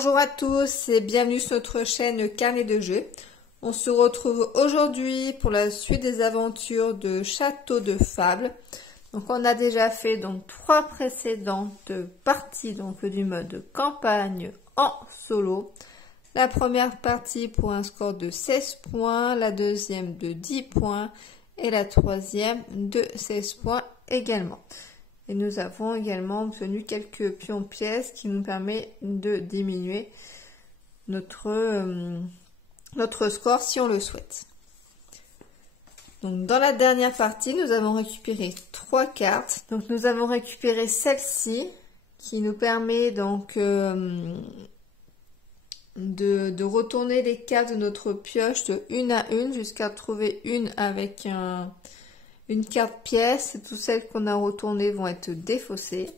Bonjour à tous et bienvenue sur notre chaîne Carnet de jeux. On se retrouve aujourd'hui pour la suite des aventures de Château de Fable. Donc on a déjà fait donc 3 précédentes parties donc du mode campagne en solo. La première partie pour un score de 16 points, la deuxième de 10 points et la troisième de 16 points également. Et nous avons également obtenu quelques pions pièces qui nous permet de diminuer notre score si on le souhaite. Donc dans la dernière partie, nous avons récupéré 3 cartes. Donc nous avons récupéré celle-ci qui nous permet donc de retourner les cartes de notre pioche de une à une jusqu'à trouver une avec une carte pièce. Toutes celles qu'on a retournées vont être défaussées.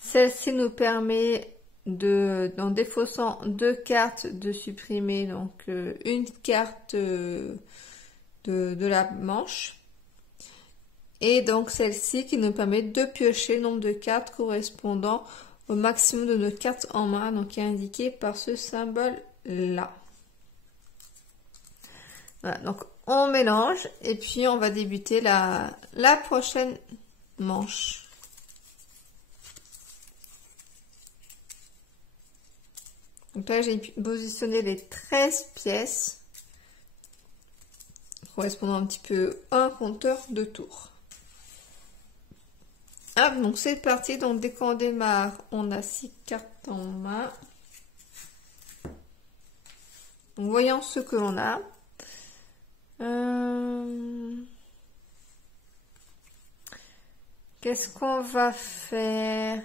Celle-ci nous permet en défaussant 2 cartes de supprimer donc une carte de la manche. Et donc celle-ci qui nous permet de piocher le nombre de cartes correspondant au maximum de nos cartes en main, donc qui est indiqué par ce symbole là. Voilà, donc on mélange et puis on va débuter la prochaine manche. Donc là j'ai positionné les 13 pièces correspondant un petit peu à un compteur de tours. Ah, donc c'est parti, donc dès qu'on démarre on a 6 cartes en main. Donc, voyons ce que l'on a. Qu'est-ce qu'on va faire?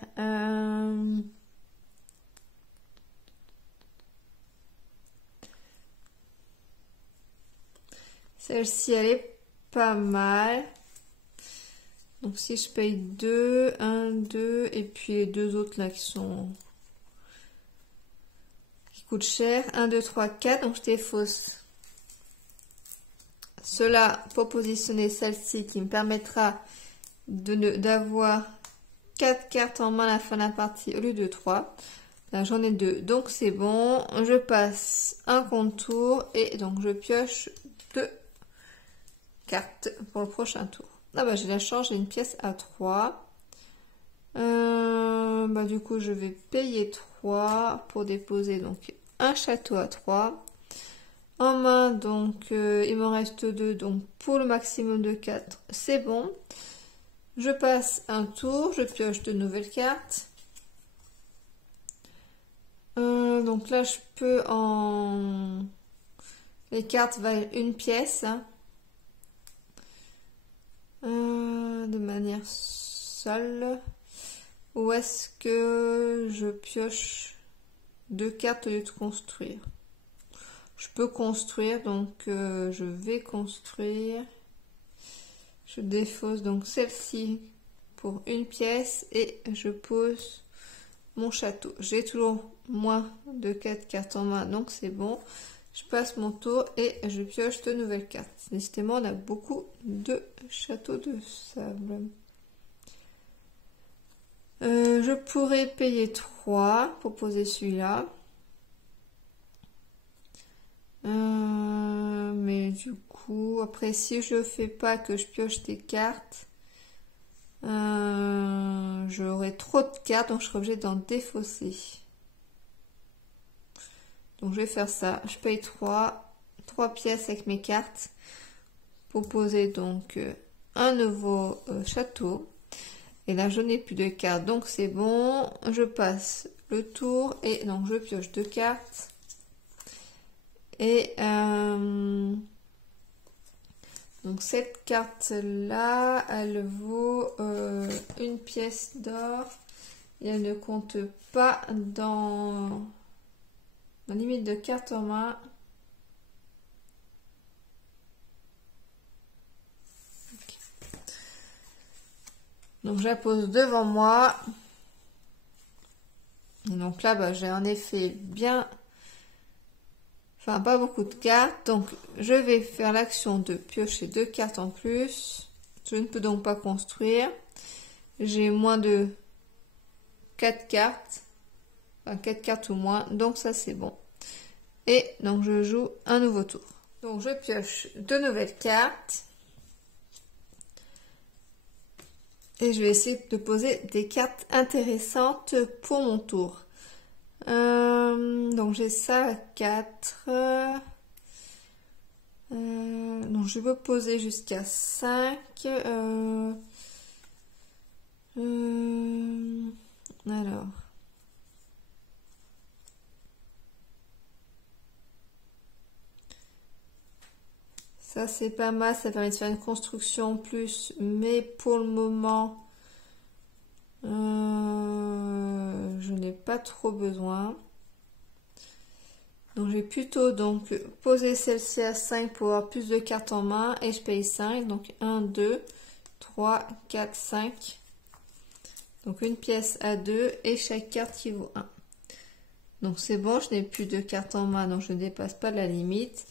Celle-ci, elle est pas mal. Donc si je paye 2, 1, 2, et puis les deux autres là qui coûtent cher. 1, 2, 3, 4, donc je défausse cela pour positionner celle-ci qui me permettra d'avoir 4 cartes en main à la fin de la partie au lieu de 3. Là j'en ai 2, donc c'est bon. Je passe un contour et donc je pioche 2 cartes pour le prochain tour. Ah bah j'ai la chance, j'ai une pièce à 3. Du coup je vais payer 3 pour déposer donc un château à 3. En main, donc, il m'en reste 2, donc pour le maximum de 4, c'est bon. Je passe un tour, je pioche de nouvelles cartes. Donc là, je peux les cartes valent une pièce. De manière seule. Ou est-ce que je pioche 2 cartes au lieu de construire? Je peux construire, donc je vais construire. Je défausse donc celle-ci pour une pièce et je pose mon château. J'ai toujours moins de 4 cartes en main, donc c'est bon. Je passe mon tour et je pioche de nouvelles cartes. Décidément, on a beaucoup de châteaux de sable. Je pourrais payer 3 pour poser celui-là. Mais du coup, après, si je fais pas que je pioche des cartes, j'aurai trop de cartes, donc je serai obligée d'en défausser. Donc je vais faire ça. Je paye 3 pièces avec mes cartes pour poser donc un nouveau château. Et là, je n'ai plus de cartes, donc c'est bon. Je passe le tour et donc je pioche 2 cartes. Et donc cette carte là, elle vaut une pièce d'or et elle ne compte pas dans la limite de cartes en main. Okay. Donc je la pose devant moi. Et donc là, j'ai en effet bien... Enfin, pas beaucoup de cartes, donc je vais faire l'action de piocher 2 cartes en plus. Je ne peux donc pas construire. J'ai moins de 4 cartes. Enfin, 4 cartes ou moins, donc ça c'est bon. Et donc je joue un nouveau tour. Donc je pioche 2 nouvelles cartes. Et je vais essayer de poser des cartes intéressantes pour mon tour. Donc j'ai ça à 4. Donc je peux poser jusqu'à 5. Alors. Ça c'est pas mal, ça permet de faire une construction en plus, mais pour le moment, je n'ai pas trop besoin. Donc j'ai plutôt donc posé celle-ci à 5 pour avoir plus de cartes en main et je paye 5. Donc 1, 2, 3, 4, 5. Donc une pièce à 2 et chaque carte qui vaut 1. Donc c'est bon, je n'ai plus de cartes en main, donc je ne dépasse pas la limite.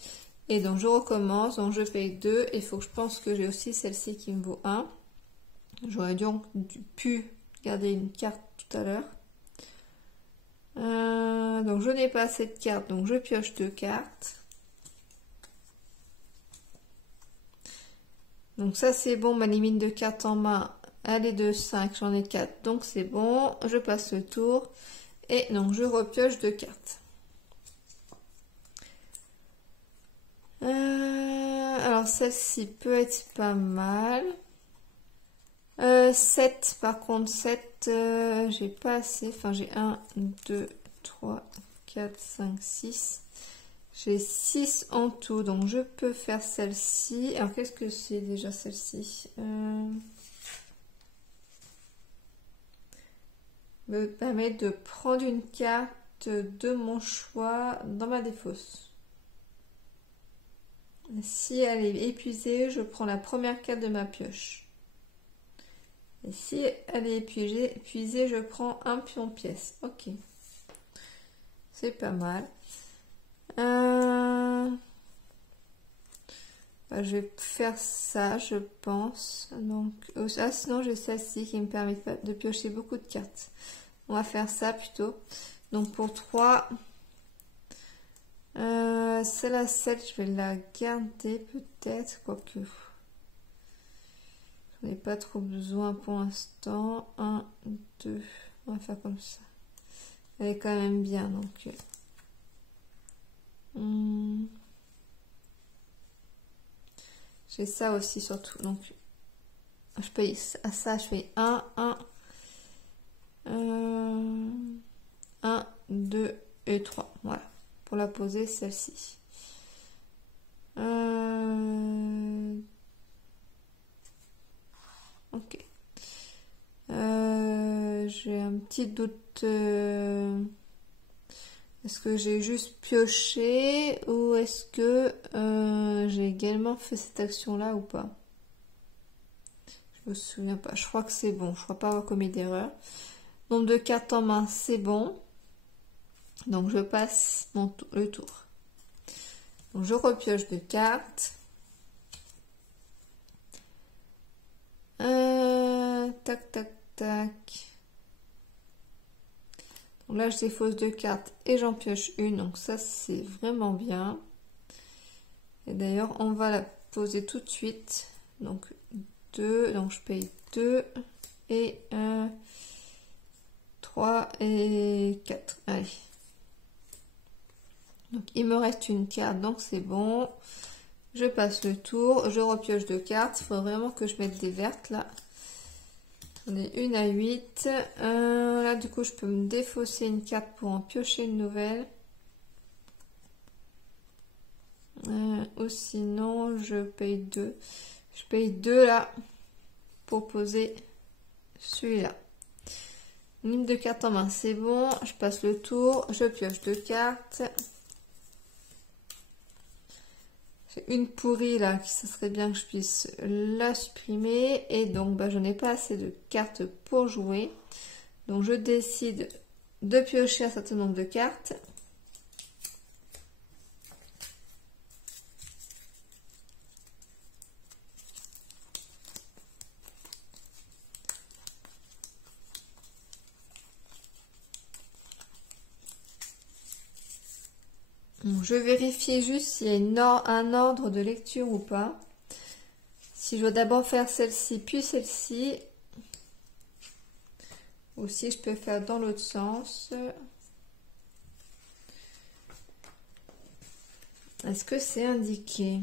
Et donc je recommence, donc je paye 2 et il faut que je pense que j'ai aussi celle-ci qui me vaut 1. J'aurais donc pu garder une carte tout à l'heure. Donc je n'ai pas cette carte, donc je pioche 2 cartes. Donc ça c'est bon, ma limite de cartes en main, elle est de 5, j'en ai 4, donc c'est bon. Je passe le tour et donc je repioche 2 cartes. Alors celle-ci peut être pas mal. 7 par contre, 7 j'ai pas assez, enfin j'ai 1, 2, 3, 4, 5, 6. J'ai 6 en tout, donc je peux faire celle-ci. Alors qu'est-ce que c'est déjà celle-ci me permet de prendre une carte de mon choix dans ma défausse. Si elle est épuisée, je prends la première carte de ma pioche. Et si elle est épuisée, je prends un pion pièce. Ok. C'est pas mal. Bah, je vais faire ça, je pense. Donc, sinon j'ai celle-ci qui me permet de piocher beaucoup de cartes. On va faire ça plutôt. Donc pour 3, celle-là, 7, je vais la garder peut-être, quoique. J'en ai pas trop besoin pour l'instant. 1, 2, on va faire comme ça. Elle est quand même bien, donc. J'ai ça aussi surtout, donc je paye à ça, je fais 1, 2 et 3, voilà, pour la poser celle-ci. Ok. J'ai un petit doute. Est-ce que j'ai juste pioché ou est-ce que j'ai également fait cette action-là ou pas? Je me souviens pas. Je crois que c'est bon. Je crois pas avoir commis d'erreur. Nombre de cartes en main, c'est bon. Donc je passe le tour. Donc je repioche 2 cartes. Tac, tac, tac. Donc là, je défausse 2 cartes et j'en pioche une. Donc ça, c'est vraiment bien. Et d'ailleurs, on va la poser tout de suite. Donc 2. Donc je paye 2 et 3 et 4. Allez. Donc il me reste une carte, donc c'est bon. Je passe le tour. Je repioche 2 cartes. Il faut vraiment que je mette des vertes là. On est une à 8. Là, du coup, je peux me défausser une carte pour en piocher une nouvelle. Ou sinon, je paye 2. Je paye 2 là pour poser celui-là. Ligne de cartes en main, c'est bon. Je passe le tour. Je pioche 2 cartes. J'ai une pourrie là, qui ça serait bien que je puisse la supprimer. Et donc, bah, je n'ai pas assez de cartes pour jouer. Donc, je décide de piocher un certain nombre de cartes. Donc, je vérifie juste s'il y a un ordre de lecture ou pas. Si je dois d'abord faire celle-ci, puis celle-ci. Ou si je peux faire dans l'autre sens. Est-ce que c'est indiqué?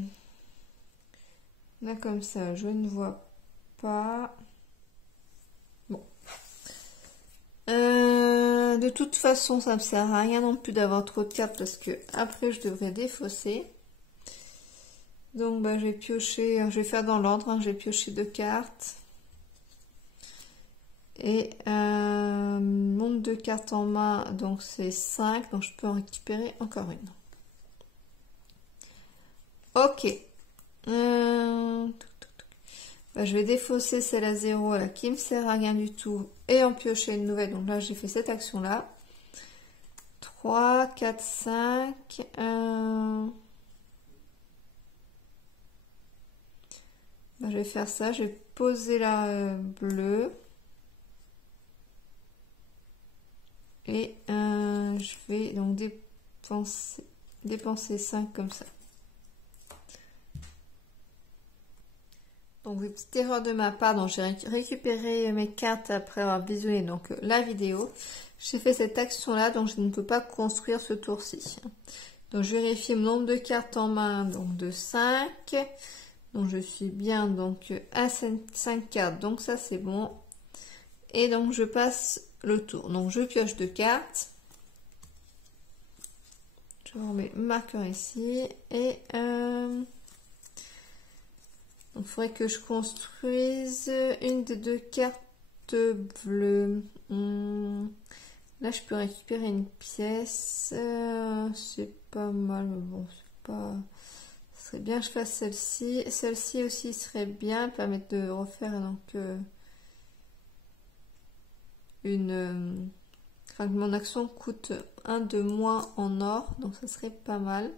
Là, comme ça, je ne vois pas. Bon. De toute façon, ça ne me sert à rien non plus d'avoir trop de cartes parce que après, je devrais défausser. Donc, bah, je vais piocher, je vais faire dans l'ordre, hein, je vais piocher 2 cartes. Et nombre de cartes en main, donc c'est 5, donc je peux en récupérer encore une. Ok. Bah, je vais défausser celle à 0 là, qui me sert à rien du tout et en piocher une nouvelle. Donc là, j'ai fait cette action-là. 3, 4, 5. Bah, je vais faire ça. Je vais poser la bleue. Et je vais donc dépenser 5 comme ça. Donc, une petite erreur de ma part, donc j'ai récupéré mes cartes après avoir visionné donc, la vidéo. J'ai fait cette action-là, donc je ne peux pas construire ce tour-ci. Donc, je vérifie mon nombre de cartes en main, donc de 5. Donc, je suis bien donc à 5 cartes, donc ça c'est bon. Et donc, je passe le tour. Donc, je pioche 2 cartes. Je remets le marqueur ici. Et il faudrait que je construise une des 2 cartes bleues. Là, je peux récupérer une pièce. C'est pas mal, mais bon, c'est pas... Ce serait bien que je fasse celle-ci. Celle-ci aussi serait bien, permettre de refaire donc enfin, que mon action coûte 1 de moins en or, donc ça serait pas mal.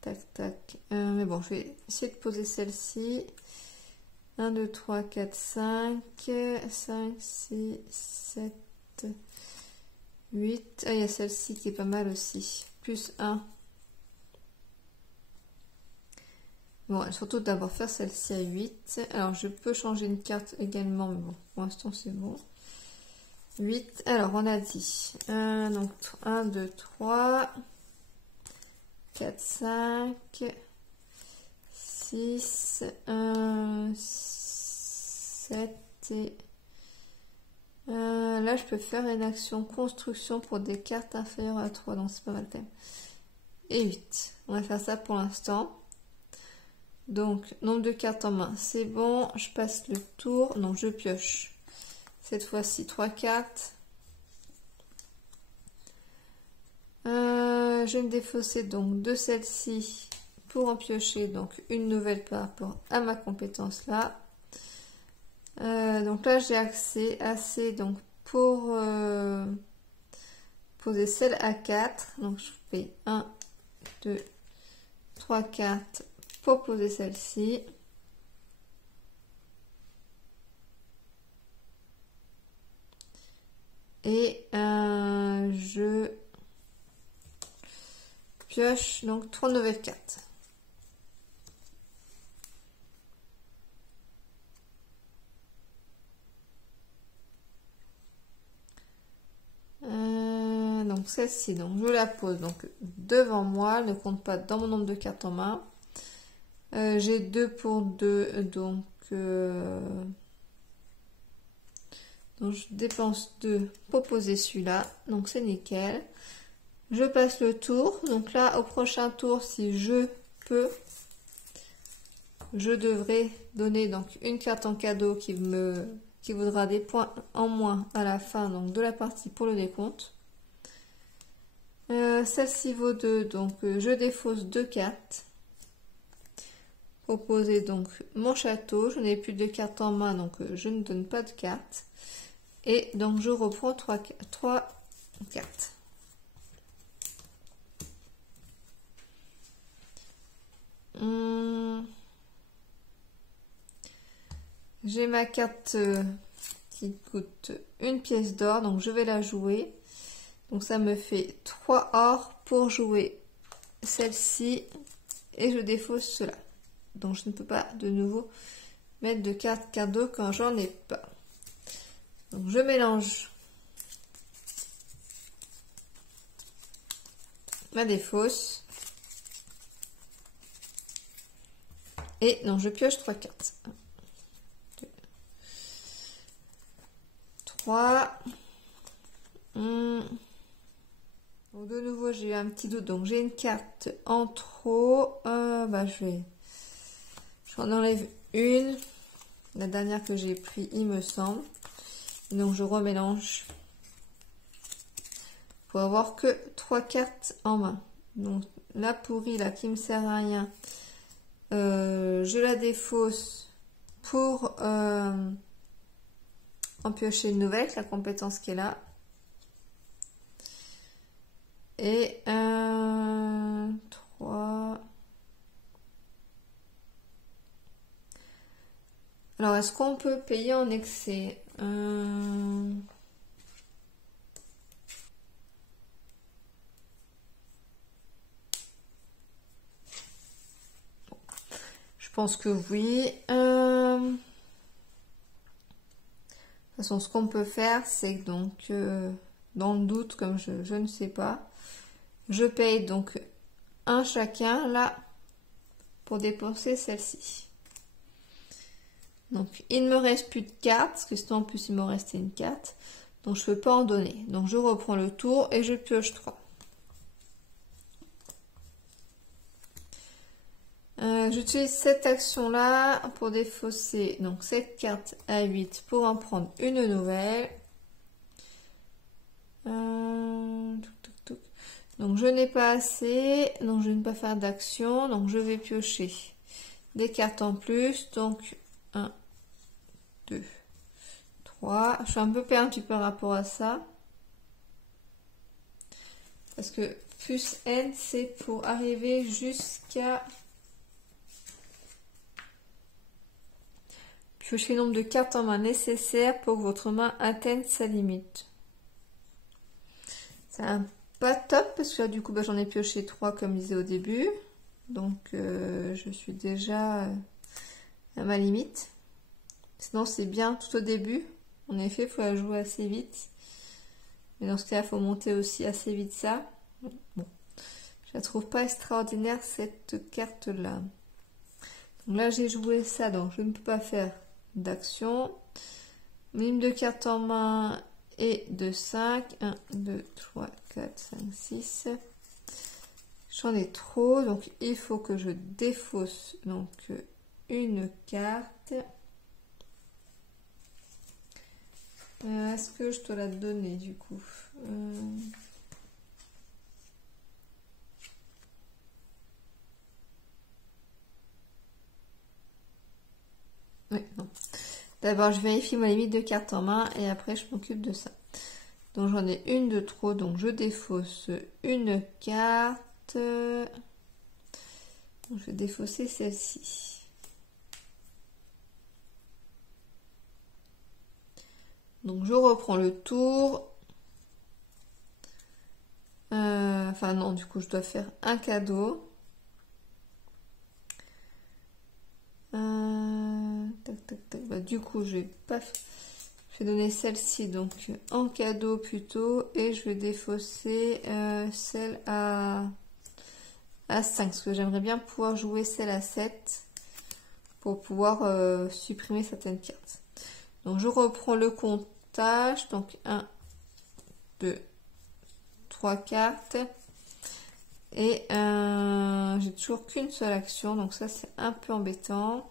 Tac, tac. Mais bon, je vais essayer de poser celle-ci. 1, 2, 3, 4, 5, 5, 6, 7, 8. Ah, il y a celle-ci qui est pas mal aussi. Plus 1. Bon, surtout d'abord faire celle-ci à 8. Alors, je peux changer une carte également, mais bon, pour l'instant, c'est bon. 8. Alors, on a dit. Donc, 1, 2, 3, 4, 5, 6, 7 et... là, je peux faire une action construction pour des cartes inférieures à 3, donc c'est pas mal quand même. Et 8. On va faire ça pour l'instant. Donc, nombre de cartes en main, c'est bon. Je passe le tour. Donc, je pioche. Cette fois-ci, 3 cartes. Je vais me défausser donc de celle-ci pour en piocher donc une nouvelle par rapport à ma compétence là. Donc là, j'ai assez donc pour poser celle à 4. Donc, je fais 1, 2, 3 cartes pour poser celle-ci. Et je pioche donc 3 nouvelles cartes. Donc celle-ci, donc je la pose donc devant moi, elle ne compte pas dans mon nombre de cartes en main. J'ai 2 pour 2, donc je dépense 2 pour poser celui-là, donc c'est nickel. Je passe le tour, donc là au prochain tour, si je peux, je devrais donner donc une carte en cadeau qui vaudra des points en moins à la fin donc de la partie pour le décompte. Celle-ci vaut 2, donc je défausse 2 cartes pour poser donc mon château. Je n'ai plus de cartes en main, donc je ne donne pas de cartes. Et donc je reprends 3 cartes. J'ai ma carte qui coûte une pièce d'or, donc je vais la jouer. Donc ça me fait 3 or pour jouer celle-ci et je défausse cela. Donc je ne peux pas de nouveau mettre de carte cadeau quand j'en ai pas. Donc je mélange ma défausse. Et non, je pioche 3 cartes. 1, 2, 3. Donc de nouveau, j'ai eu un petit doute. Donc j'ai une carte en trop. J'en enlève une. La dernière que j'ai pris, il me semble. Donc je remélange. Pour avoir que 3 cartes en main. Donc la pourrie là qui me sert à rien. Je la défausse pour en piocher une nouvelle, la compétence qui est là. Et 3. Alors, est-ce qu'on peut payer en excès? Je pense que oui. De toute façon, ce qu'on peut faire, c'est que donc, dans le doute, comme je ne sais pas, je paye donc un chacun là pour dépenser celle-ci. Donc, il ne me reste plus de cartes, parce que sinon en plus il me restait une carte. Donc, je ne peux pas en donner. Donc, je reprends le tour et je pioche 3. J'utilise cette action-là pour défausser donc cette carte à 8 pour en prendre une nouvelle. Donc, je n'ai pas assez, donc je ne vais pas faire d'action. Donc, je vais piocher des cartes en plus. Donc, 1, 2, 3. Je suis un peu perdue par rapport à ça. Parce que plus N, c'est pour arriver jusqu'à... Piochez le nombre de cartes en main nécessaire pour que votre main atteigne sa limite. C'est pas top parce que là, du coup, j'en ai pioché 3 comme je disais au début. Donc, je suis déjà à ma limite. Sinon, c'est bien tout au début. En effet, il faut la jouer assez vite. Mais dans ce cas, il faut monter aussi assez vite ça. Bon, je la trouve pas extraordinaire cette carte-là. Donc là, j'ai joué ça, donc je ne peux pas faire d'action. Minimum de cartes en main et de 5. 1, 2, 3, 4, 5, 6. J'en ai trop, donc il faut que je défausse donc une carte. Est-ce que je dois la donner du coup? Oui, non. D'abord, je vérifie ma limite de cartes en main et après, je m'occupe de ça. Donc, j'en ai une de trop, donc je défausse une carte. Donc, je vais défausser celle-ci. Donc, je reprends le tour. Enfin, non, du coup, je dois faire un cadeau. Tac, tac, tac. Bah, du coup, je vais donner celle-ci donc en cadeau plutôt et je vais défausser celle à 5 parce que j'aimerais bien pouvoir jouer celle à 7 pour pouvoir supprimer certaines cartes. Donc, je reprends le comptage. Donc, 1, 2, 3 cartes. Et j'ai toujours qu'une seule action, donc ça c'est un peu embêtant.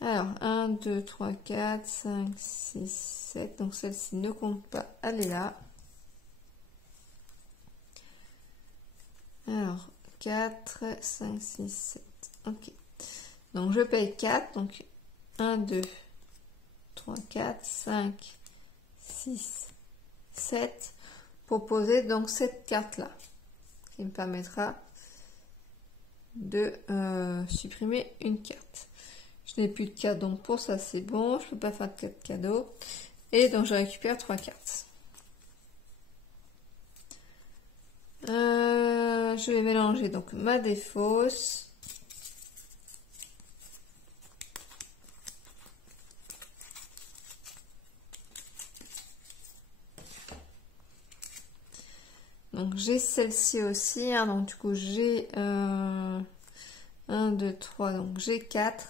Alors 1, 2, 3, 4, 5, 6, 7. Donc celle-ci ne compte pas, elle est là. Alors 4, 5, 6, 7. Ok. Donc je paye 4. Donc 1, 2, 3, 4, 5, 6, 7. Pour poser donc cette carte-là. Qui me permettra de supprimer une carte. Je n'ai plus de cartes, donc pour ça c'est bon. Je peux pas faire de 4 cadeaux. Et donc je récupère 3 cartes. Je vais mélanger donc ma défausse. Donc j'ai celle-ci aussi, hein, donc du coup j'ai 1, 2, 3, donc j'ai 4.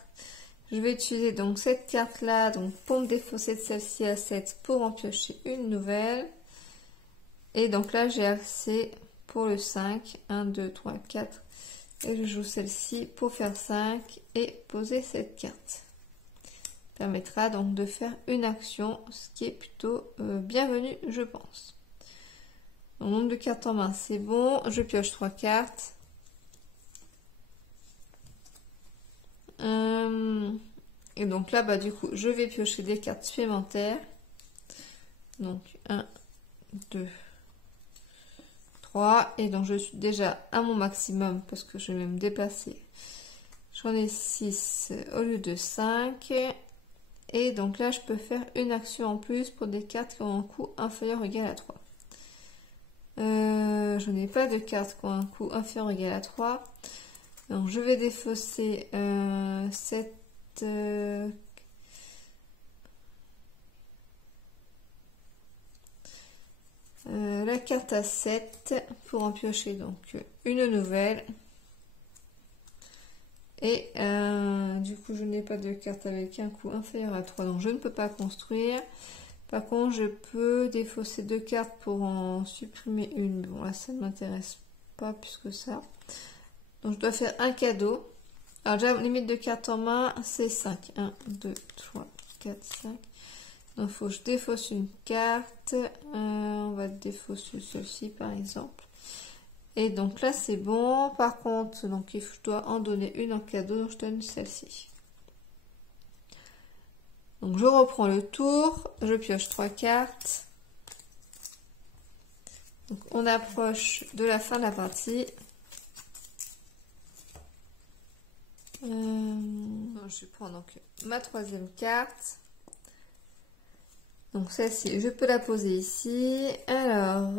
Je vais utiliser donc cette carte là donc pour me défausser de celle-ci à 7 pour en piocher une nouvelle. Et donc là j'ai assez pour le 5, 1, 2, 3, 4. Et je joue celle-ci pour faire 5 et poser cette carte. Permettra donc de faire une action, ce qui est plutôt bienvenu je pense. Donc, nombre de cartes en main c'est bon, je pioche 3 cartes. Et donc là bah du coup je vais piocher des cartes supplémentaires. Donc 1, 2, 3 et donc je suis déjà à mon maximum parce que je vais me déplacer. J'en ai 6 au lieu de 5. Et donc là je peux faire une action en plus pour des cartes qui ont un coût inférieur ou égal à 3. Je n'ai pas de cartes qui ont un coût inférieur ou égal à 3. Donc je vais défausser cette la carte à 7 pour en piocher donc une nouvelle. Et du coup je n'ai pas de carte avec un coût inférieur à 3, donc je ne peux pas construire. Par contre je peux défausser 2 cartes pour en supprimer une. Bon là ça ne m'intéresse pas plus que ça. Donc je dois faire un cadeau. Alors déjà limite de cartes en main c'est 5. 1, 2, 3, 4, 5. Donc il faut que je défausse une carte. On va défausser celle-ci par exemple. Et donc là c'est bon. Par contre donc je dois en donner une en cadeau, donc je donne celle-ci. Donc je reprends le tour, je pioche 3 cartes. Donc on approche de la fin de la partie. Je prends donc ma 3e carte. Donc celle-ci, je peux la poser ici. Alors,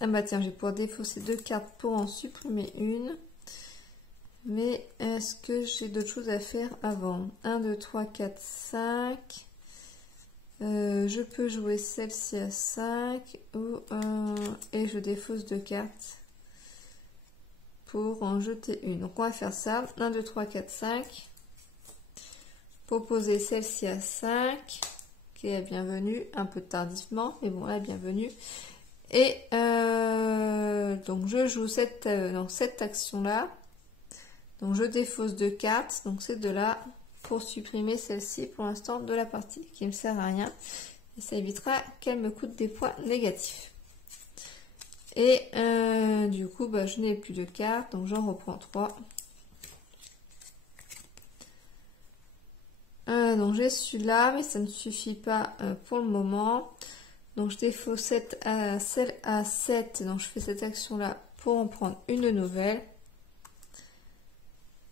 ah bah tiens, je vais pouvoir défausser 2 cartes pour en supprimer une. Mais est-ce que j'ai d'autres choses à faire avant? 1, 2, 3, 4, 5. Je peux jouer celle-ci à 5. Et je défausse 2 cartes pour en jeter une. Donc on va faire ça. 1, 2, 3, 4, 5. Pour poser celle-ci à 5. Qui est la bienvenue. Un peu tardivement, mais bon, la bienvenue. Et donc je joue cette action-là. Donc je défausse 2 cartes, donc c'est de là pour supprimer celle-ci pour l'instant de la partie, qui ne me sert à rien. Et ça évitera qu'elle me coûte des points négatifs. Et du coup, bah, je n'ai plus de cartes, donc j'en reprends 3. Donc j'ai celui-là, mais ça ne suffit pas pour le moment. Donc je défausse celle à 7, donc je fais cette action-là pour en prendre une nouvelle.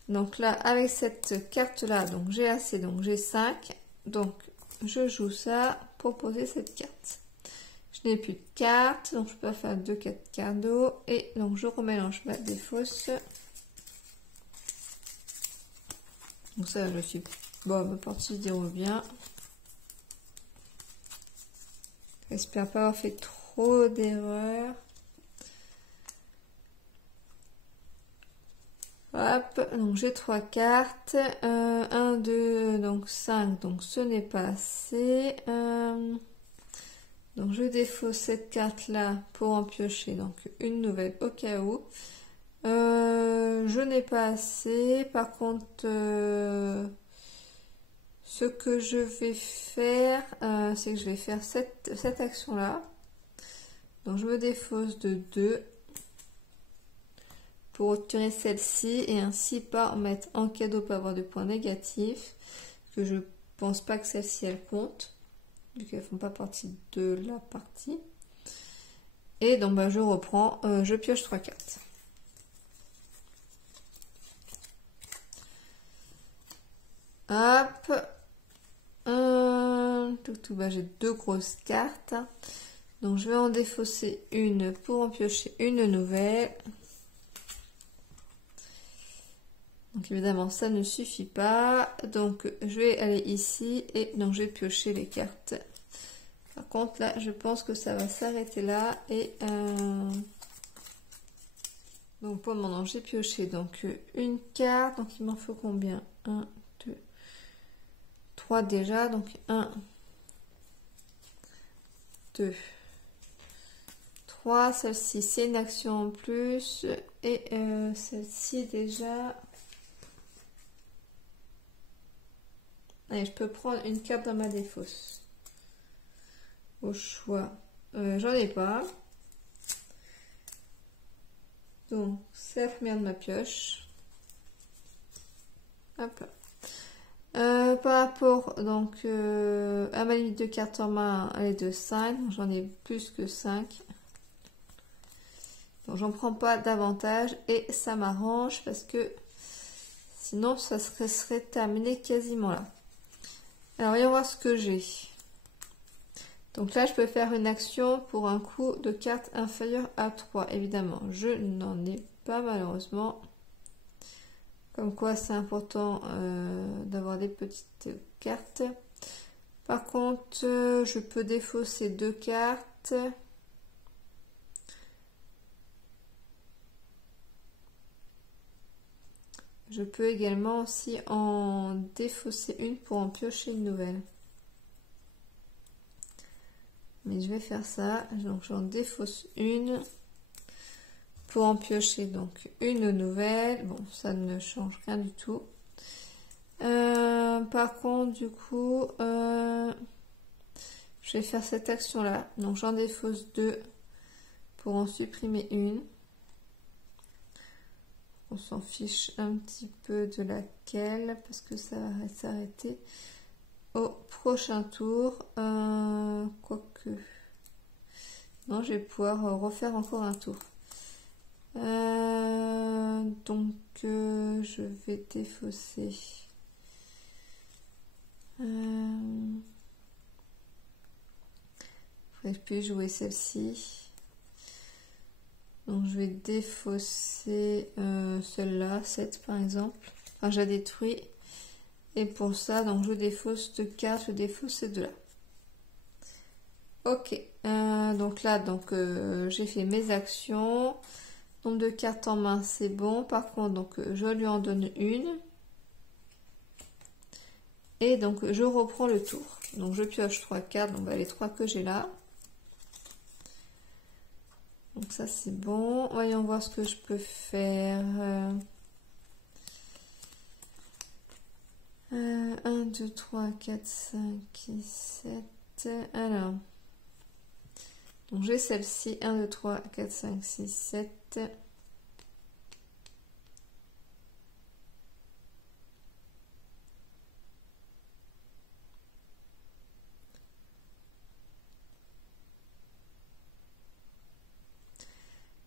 Donc là, avec cette carte-là, donc j'ai assez, donc j'ai 5. Donc je joue ça pour poser cette carte. Je n'ai plus de cartes, donc je peux faire 2 4 cadeaux. Et donc je remélange ma défausse. Donc ça, je suis... Bon, ma partie se déroule bien. J'espère pas avoir fait trop d'erreurs. Hop, donc j'ai 3 cartes, 1, 2, donc 5, donc ce n'est pas assez. Donc je défausse cette carte là pour en piocher donc une nouvelle au cas où. Je n'ai pas assez, par contre ce que je vais faire, c'est que je vais faire cette action là. Donc je me défausse de 2. Pour obtenir celle-ci et ainsi pas en mettre en cadeau, pas avoir de points négatifs, que je pense pas que celle-ci elle compte vu qu'elles font pas partie de la partie. Et donc bah, je reprends, je pioche 3 cartes. Hop. Tout bas, j'ai 2 grosses cartes. Donc je vais en défausser une pour en piocher une nouvelle. Donc évidemment ça ne suffit pas. Donc je vais aller ici et donc je vais piocher les cartes. Par contre là je pense que ça va s'arrêter là. Et donc pour le moment j'ai pioché donc une carte. Donc il m'en faut combien? 1, 2, 3 déjà. Donc 1, 2, 3. Celle-ci c'est une action en plus. Et celle-ci déjà... Allez, je peux prendre une carte dans ma défausse. Au choix. J'en ai pas. Donc, c'est la première de ma pioche. Hop là. Par rapport donc, à ma limite de cartes en main, elle est de 5. J'en ai plus que 5. Donc, j'en prends pas davantage. Et ça m'arrange parce que sinon, ça serait terminé quasiment là. Alors, voyons voir ce que j'ai. Donc là, je peux faire une action pour un coût de carte inférieur à 3. Évidemment, je n'en ai pas malheureusement. Comme quoi, c'est important d'avoir des petites cartes. Par contre, je peux défausser 2 cartes. Je peux également aussi en défausser une pour en piocher une nouvelle. Mais je vais faire ça. Donc j'en défausse une pour en piocher donc une nouvelle. Bon, ça ne change rien du tout. Par contre, du coup, je vais faire cette action-là. Donc j'en défausse 2 pour en supprimer une. On s'en fiche un petit peu de laquelle parce que ça va s'arrêter au prochain tour. Quoique. Non, je vais pouvoir refaire encore un tour. Donc, je vais défausser. Je peux jouer celle-ci. Donc je vais défausser celle-là, 7 par exemple. Enfin, je la détruis. Et pour ça, donc je défausse 2 cartes, je défausse ces deux-là. Ok. Donc là, j'ai fait mes actions. Nombre de cartes en main, c'est bon. Par contre, donc je lui en donne une. Et donc je reprends le tour. Donc je pioche 3 cartes, donc les 3 que j'ai là. Donc ça c'est bon. Voyons voir ce que je peux faire. 1, 2, 3, 4, 5, 6, 7. Alors. Donc j'ai celle-ci. 1, 2, 3, 4, 5, 6, 7.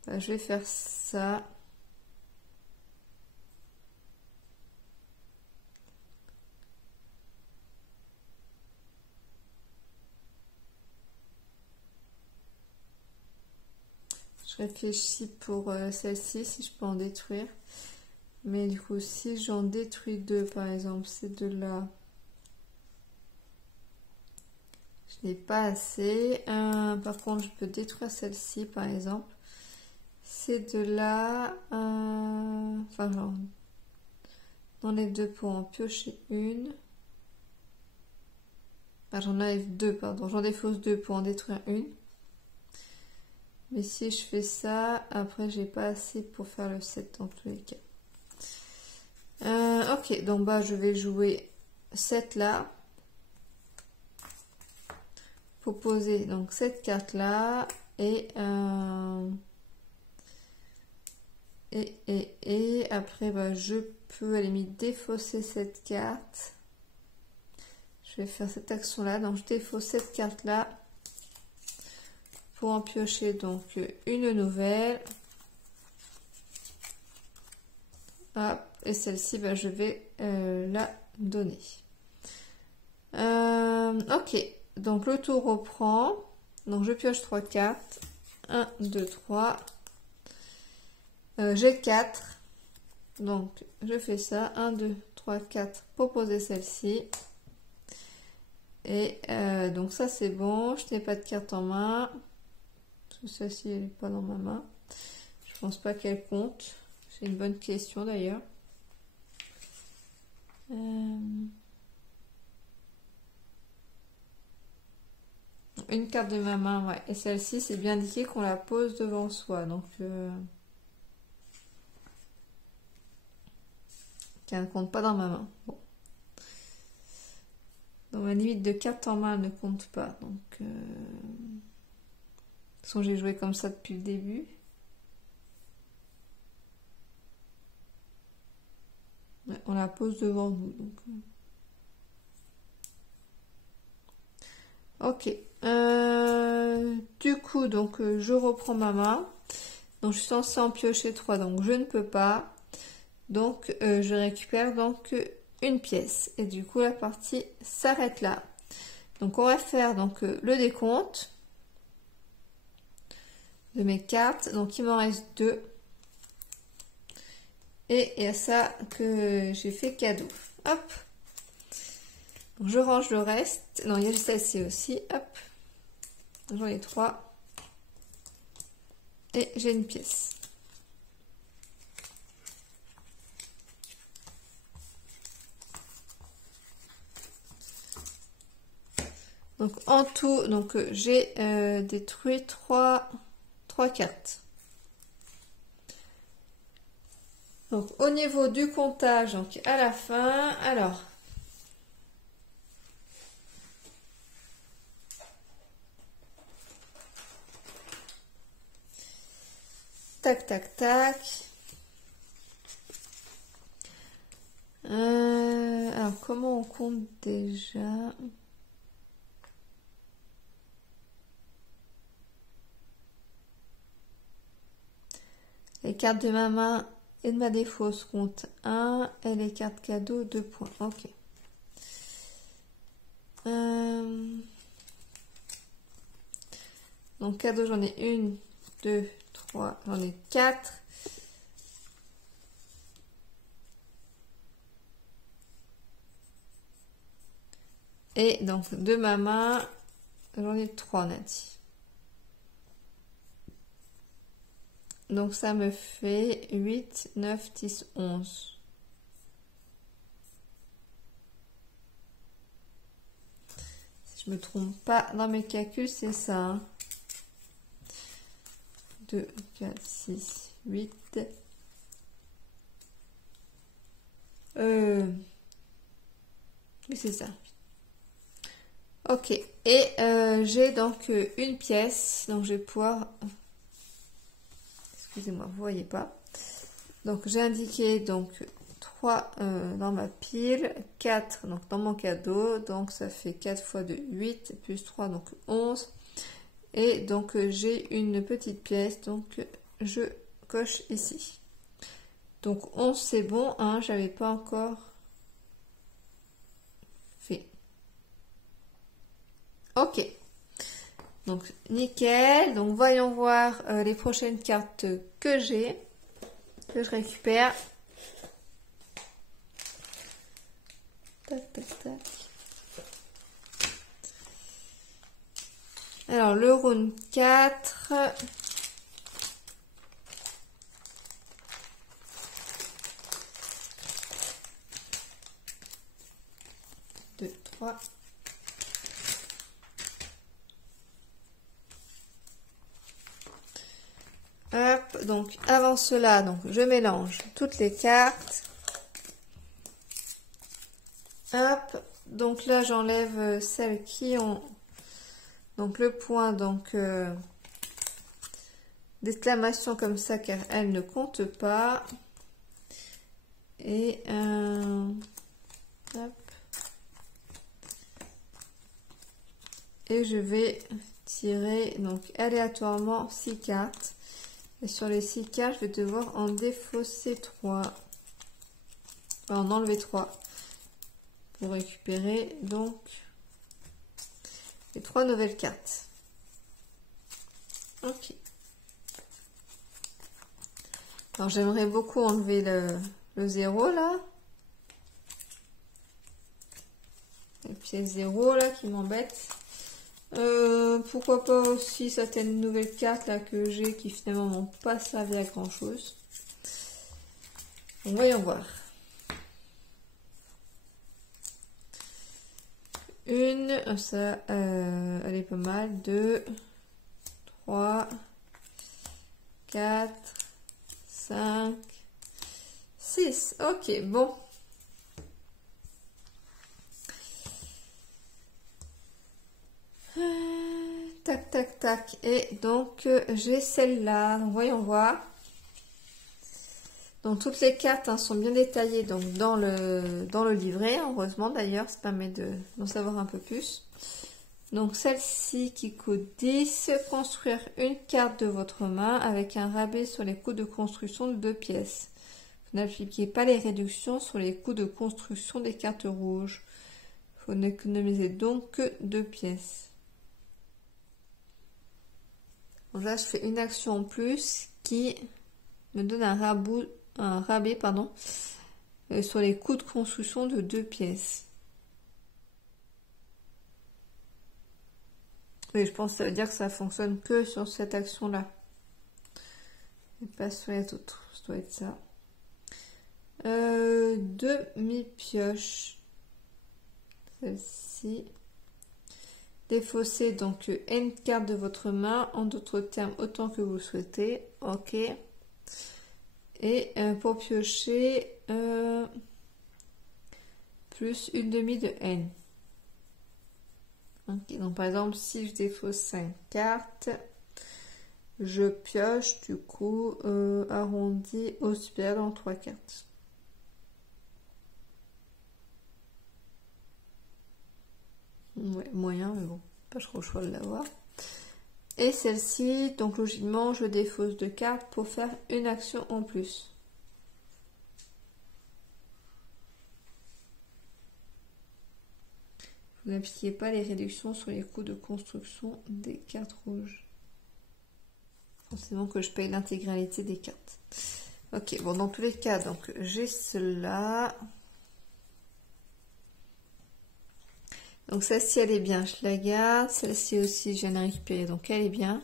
Je vais faire ça. Je réfléchis pour celle-ci, si je peux en détruire. Mais du coup, si j'en détruis 2, par exemple, ces deux-là, je n'ai pas assez. Par contre, je peux détruire celle-ci, par exemple. Ces deux-là, enfin, j'en enlève 2 pour en piocher une. Enfin, j'en enlève 2, pardon. J'en défausse 2 pour en détruire une. Mais si je fais ça, après, j'ai pas assez pour faire le 7 dans tous les cas. Ok, donc je vais jouer 7 là. Pour poser donc cette carte là. Et après, je peux à la limite défausser cette carte. Je vais faire cette action là. Donc, je défausse cette carte là. Pour en piocher donc une nouvelle. Hop, et celle-ci, je vais la donner. Ok, donc le tour reprend. Donc je pioche 3 cartes. 1, 2, 3. J'ai 4. Donc je fais ça. 1, 2, 3, 4 pour poser celle-ci. Et donc ça c'est bon. Je n'ai pas de carte en main. Parce que celle-ci elle n'est pas dans ma main. Je pense pas qu'elle compte. C'est une bonne question d'ailleurs. Une carte de ma main, ouais. Et celle-ci, c'est bien indiqué qu'on la pose devant soi. Donc, qu'elle ne compte pas dans ma main. Bon. Donc, ma limite de cartes en main, elle ne compte pas. Donc, de toute façon, j'ai joué comme ça depuis le début. Ouais, on la pose devant nous. Donc, ok. Du coup, donc je reprends ma main. Donc je suis censée en piocher 3, donc je ne peux pas. Donc je récupère donc une pièce. Et du coup la partie s'arrête là. Donc on va faire donc le décompte de mes cartes. Donc il m'en reste 2. Et il y a ça que j'ai fait cadeau. Hop. Donc, je range le reste. Non, il y a celle-ci aussi. Hop. J'en ai 3. Et j'ai une pièce. Donc en tout, donc j'ai détruit 3 cartes. Donc au niveau du comptage, donc à la fin, alors tac tac tac. Alors comment on compte déjà? Les cartes de ma main et de ma défausse comptent 1 et les cartes cadeaux 2 points. Ok. Donc cadeau j'en ai 1, 2, 3, j'en ai 4. Et donc de ma main, j'en ai 3 Nati. Donc ça me fait 8, 9, 10, 11. Si je me trompe pas dans mes calculs, c'est ça. Hein. 2, 4, 6, 8. Oui, c'est ça. Ok. Et j'ai donc une pièce. Donc je vais pouvoir... Excusez-moi, vous voyez pas. Donc j'ai indiqué donc 3 dans ma pile, 4 donc dans mon cadeau, donc ça fait 4 fois 2, 8, plus 3, donc 11. Et donc j'ai une petite pièce, donc je coche ici. Donc 11 c'est bon, hein, j'avais pas encore fait. Ok. Donc nickel, donc voyons voir les prochaines cartes que j'ai, que je récupère. Tac, tac, tac. Alors le round 4. Deux, 3. Hop, donc avant cela, donc je mélange toutes les cartes. Hop, donc là j'enlève celles qui ont donc le point donc d'exclamation comme ça car elles ne comptent pas. Et hop. Et je vais tirer donc aléatoirement 6 cartes. Et sur les 6 cartes, je vais devoir en défausser 3. Enfin, en enlever 3. pour récupérer donc les 3 nouvelles cartes. Ok. Alors j'aimerais beaucoup enlever le 0 là. Et puis le 0 là qui m'embête. Pourquoi pas aussi certaines nouvelles cartes là que j'ai qui finalement n'ont pas servi à grand chose. Donc, voyons voir. Une, ça, elle est pas mal. 2, 3, 4, 5, 6. Ok, bon. Tac, tac, tac. Et donc, j'ai celle-là. Voyons voir. Donc, toutes les cartes hein, sont bien détaillées donc, dans le livret. Heureusement, d'ailleurs, ça permet d'en savoir un peu plus. Donc, celle-ci qui coûte 10. Construire une carte de votre main avec un rabais sur les coûts de construction de 2 pièces. Vous n'appliquez pas les réductions sur les coûts de construction des cartes rouges. Vous n'économisez donc que 2 pièces. Donc là, je fais une action en plus qui me donne un rabais sur les coûts de construction de 2 pièces. Et je pense que ça veut dire que ça fonctionne que sur cette action-là. Et pas sur les autres. Ça doit être ça. Demi-pioche. Celle-ci. Défaussez donc une carte de votre main, en d'autres termes autant que vous souhaitez. Ok. Et pour piocher, plus une demi de N. Ok, donc par exemple, si je défausse 5 cartes, je pioche du coup arrondi au supérieur dans 3 cartes. Ouais, moyen, mais bon, pas trop le choix de l'avoir. Et celle-ci, donc logiquement, je défausse 2 cartes pour faire une action en plus. Vous n'appliquez pas les réductions sur les coûts de construction des cartes rouges. Forcément que je paye l'intégralité des cartes. Ok, bon, dans tous les cas, donc j'ai cela. Donc celle-ci, elle est bien, je la garde. Celle-ci aussi, je viens de la récupérer, donc elle est bien.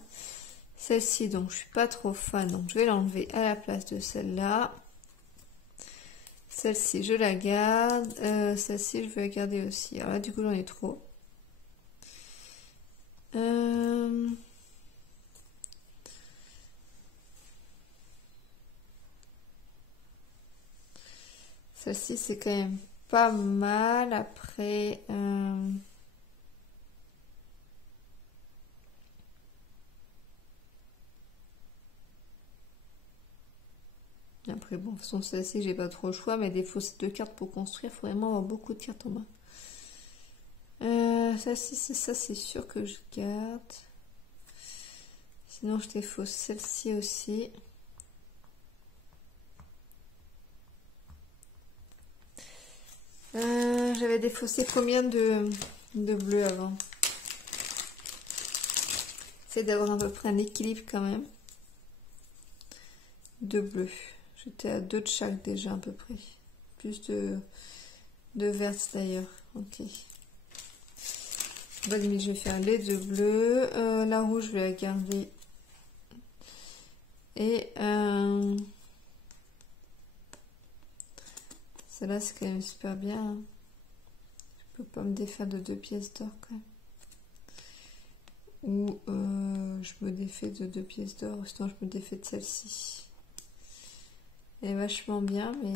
Celle-ci, donc je suis pas trop fan, donc je vais l'enlever à la place de celle-là. Celle-ci, je la garde. Celle-ci, je vais la garder aussi. Alors là, du coup, j'en ai trop. Celle-ci, c'est quand même pas mal. Après... Après, bon, de toute façon, celle-ci, j'ai pas trop le choix, mais défausser 2 cartes pour construire, il faut vraiment avoir beaucoup de cartes en main. Celle-ci, c'est ça, c'est sûr que je garde. Sinon, je défausse celle-ci aussi. J'avais défaussé combien de bleu avant? J'essaie d'avoir à peu près un équilibre quand même. De bleu. J'étais à 2 de chaque déjà à peu près. Plus de vertes d'ailleurs. Ok. Bon, limite, je vais faire les 2 bleus. La rouge, je vais la garder. Et celle-là, c'est quand même super bien. Hein. Je peux pas me défaire de 2 pièces d'or quand même. Ou je me défais de 2 pièces d'or. Sinon, je me défais de celle-ci. Elle est vachement bien, mais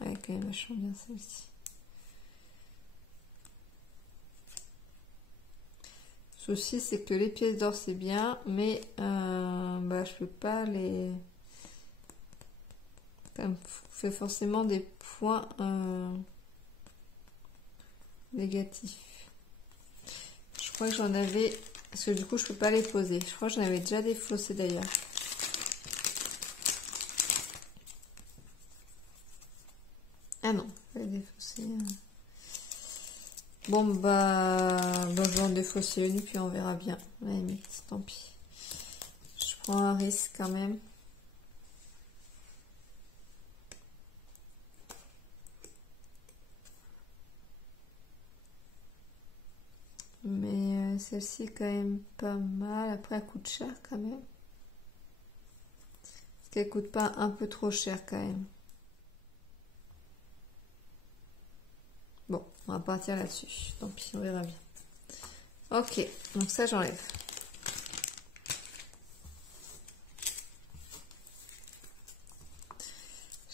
elle est quand même vachement bien celle-ci. Le souci, c'est que les pièces d'or, c'est bien, mais je peux pas les... Ça me fait forcément des points négatifs. Je crois que j'en avais... Parce que du coup, je peux pas les poser. Je crois que j'en avais déjà défaussé d'ailleurs. Ah non, pas les défausser. Bon, bah je vais en défausser une, puis on verra bien. À la limite, tant pis. Je prends un risque quand même. Mais celle-ci est quand même pas mal. Après, elle coûte cher quand même. Est-ce qu'elle coûte pas un peu trop cher quand même? Bon, on va partir là-dessus. Tant pis, on verra bien. Ok, donc ça j'enlève.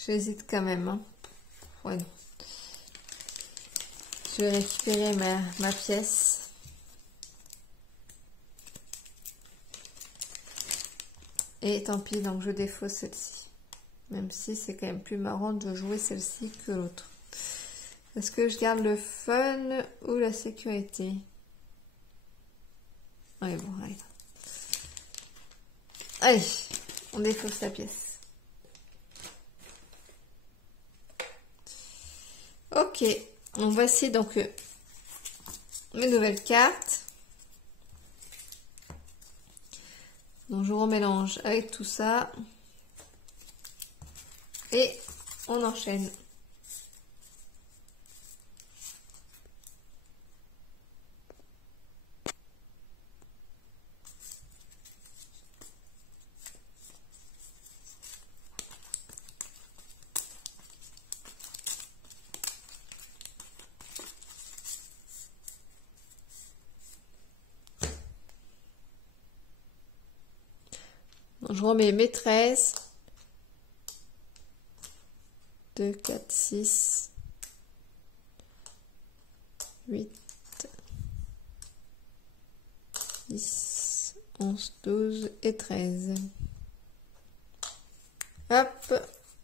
J'hésite quand même. Hein. Ouais, non. Je vais récupérer ma pièce. Et tant pis, donc je défausse celle-ci. Même si c'est quand même plus marrant de jouer celle-ci que l'autre. Est-ce que je garde le fun ou la sécurité? Ouais, bon, allez. Allez, on défausse la pièce. Ok, donc voici donc mes nouvelles cartes. Donc je remélange avec tout ça. Et on enchaîne. Donc, je remets mes 13. 2, 4, 6, 8, 10, 11, 12 et 13. Hop,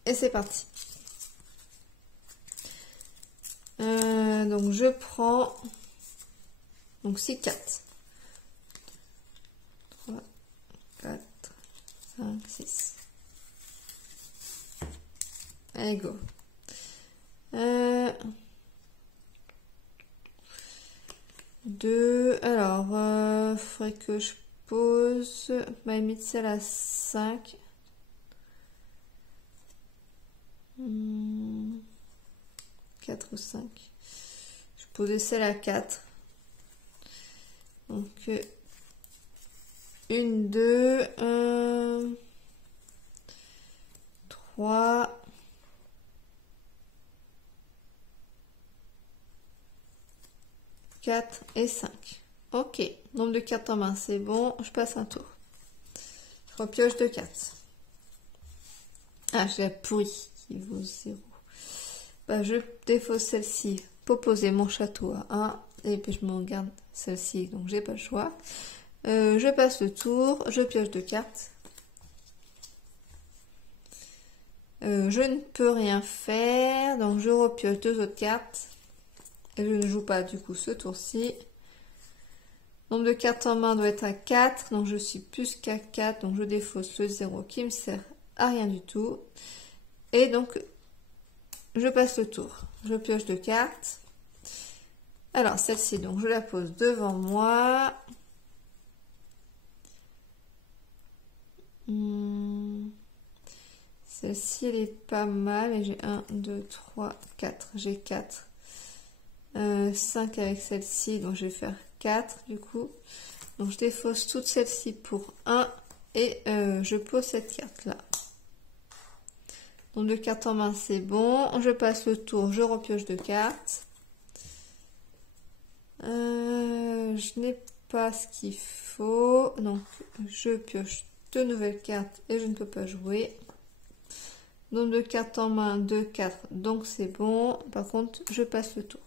et c'est parti. Donc je prends donc 6 cartes. 3, 4, 5, 6. Allez, go. Alors, faudrait que je pose ma limite celle à 5. 4 ou 5. Je posais celle à 4. Donc, 1, 2, 3, 4 et 5. Ok, nombre de cartes en main, c'est bon, je passe un tour. Je repioche 2 cartes. Ah, j'ai la pourrie qui vaut 0. Bah, je défausse celle-ci pour poser mon château à 1 et puis je m'en garde celle-ci, donc j'ai pas le choix. Je passe le tour, je pioche 2 cartes. Je ne peux rien faire, donc je repioche 2 autres cartes. Et je ne joue pas du coup ce tour-ci. Nombre de cartes en main doit être à 4, donc je suis plus qu'à 4, donc je défausse le 0 qui me sert à rien du tout. Et donc, je passe le tour. Je pioche 2 cartes. Alors, celle-ci, donc je la pose devant moi. Celle-ci, elle est pas mal. Et j'ai 1, 2, 3, 4. J'ai 4. 5 avec celle-ci, donc je vais faire 4 du coup. Donc je défausse toute celle-ci pour 1 et je pose cette carte là. Donc 2 cartes en main, c'est bon. Je passe le tour, je repioche 2 cartes. Je n'ai pas ce qu'il faut, donc je pioche 2 nouvelles cartes et je ne peux pas jouer. Nombre de cartes en main, 2, 4, donc c'est bon. Par contre, je passe le tour.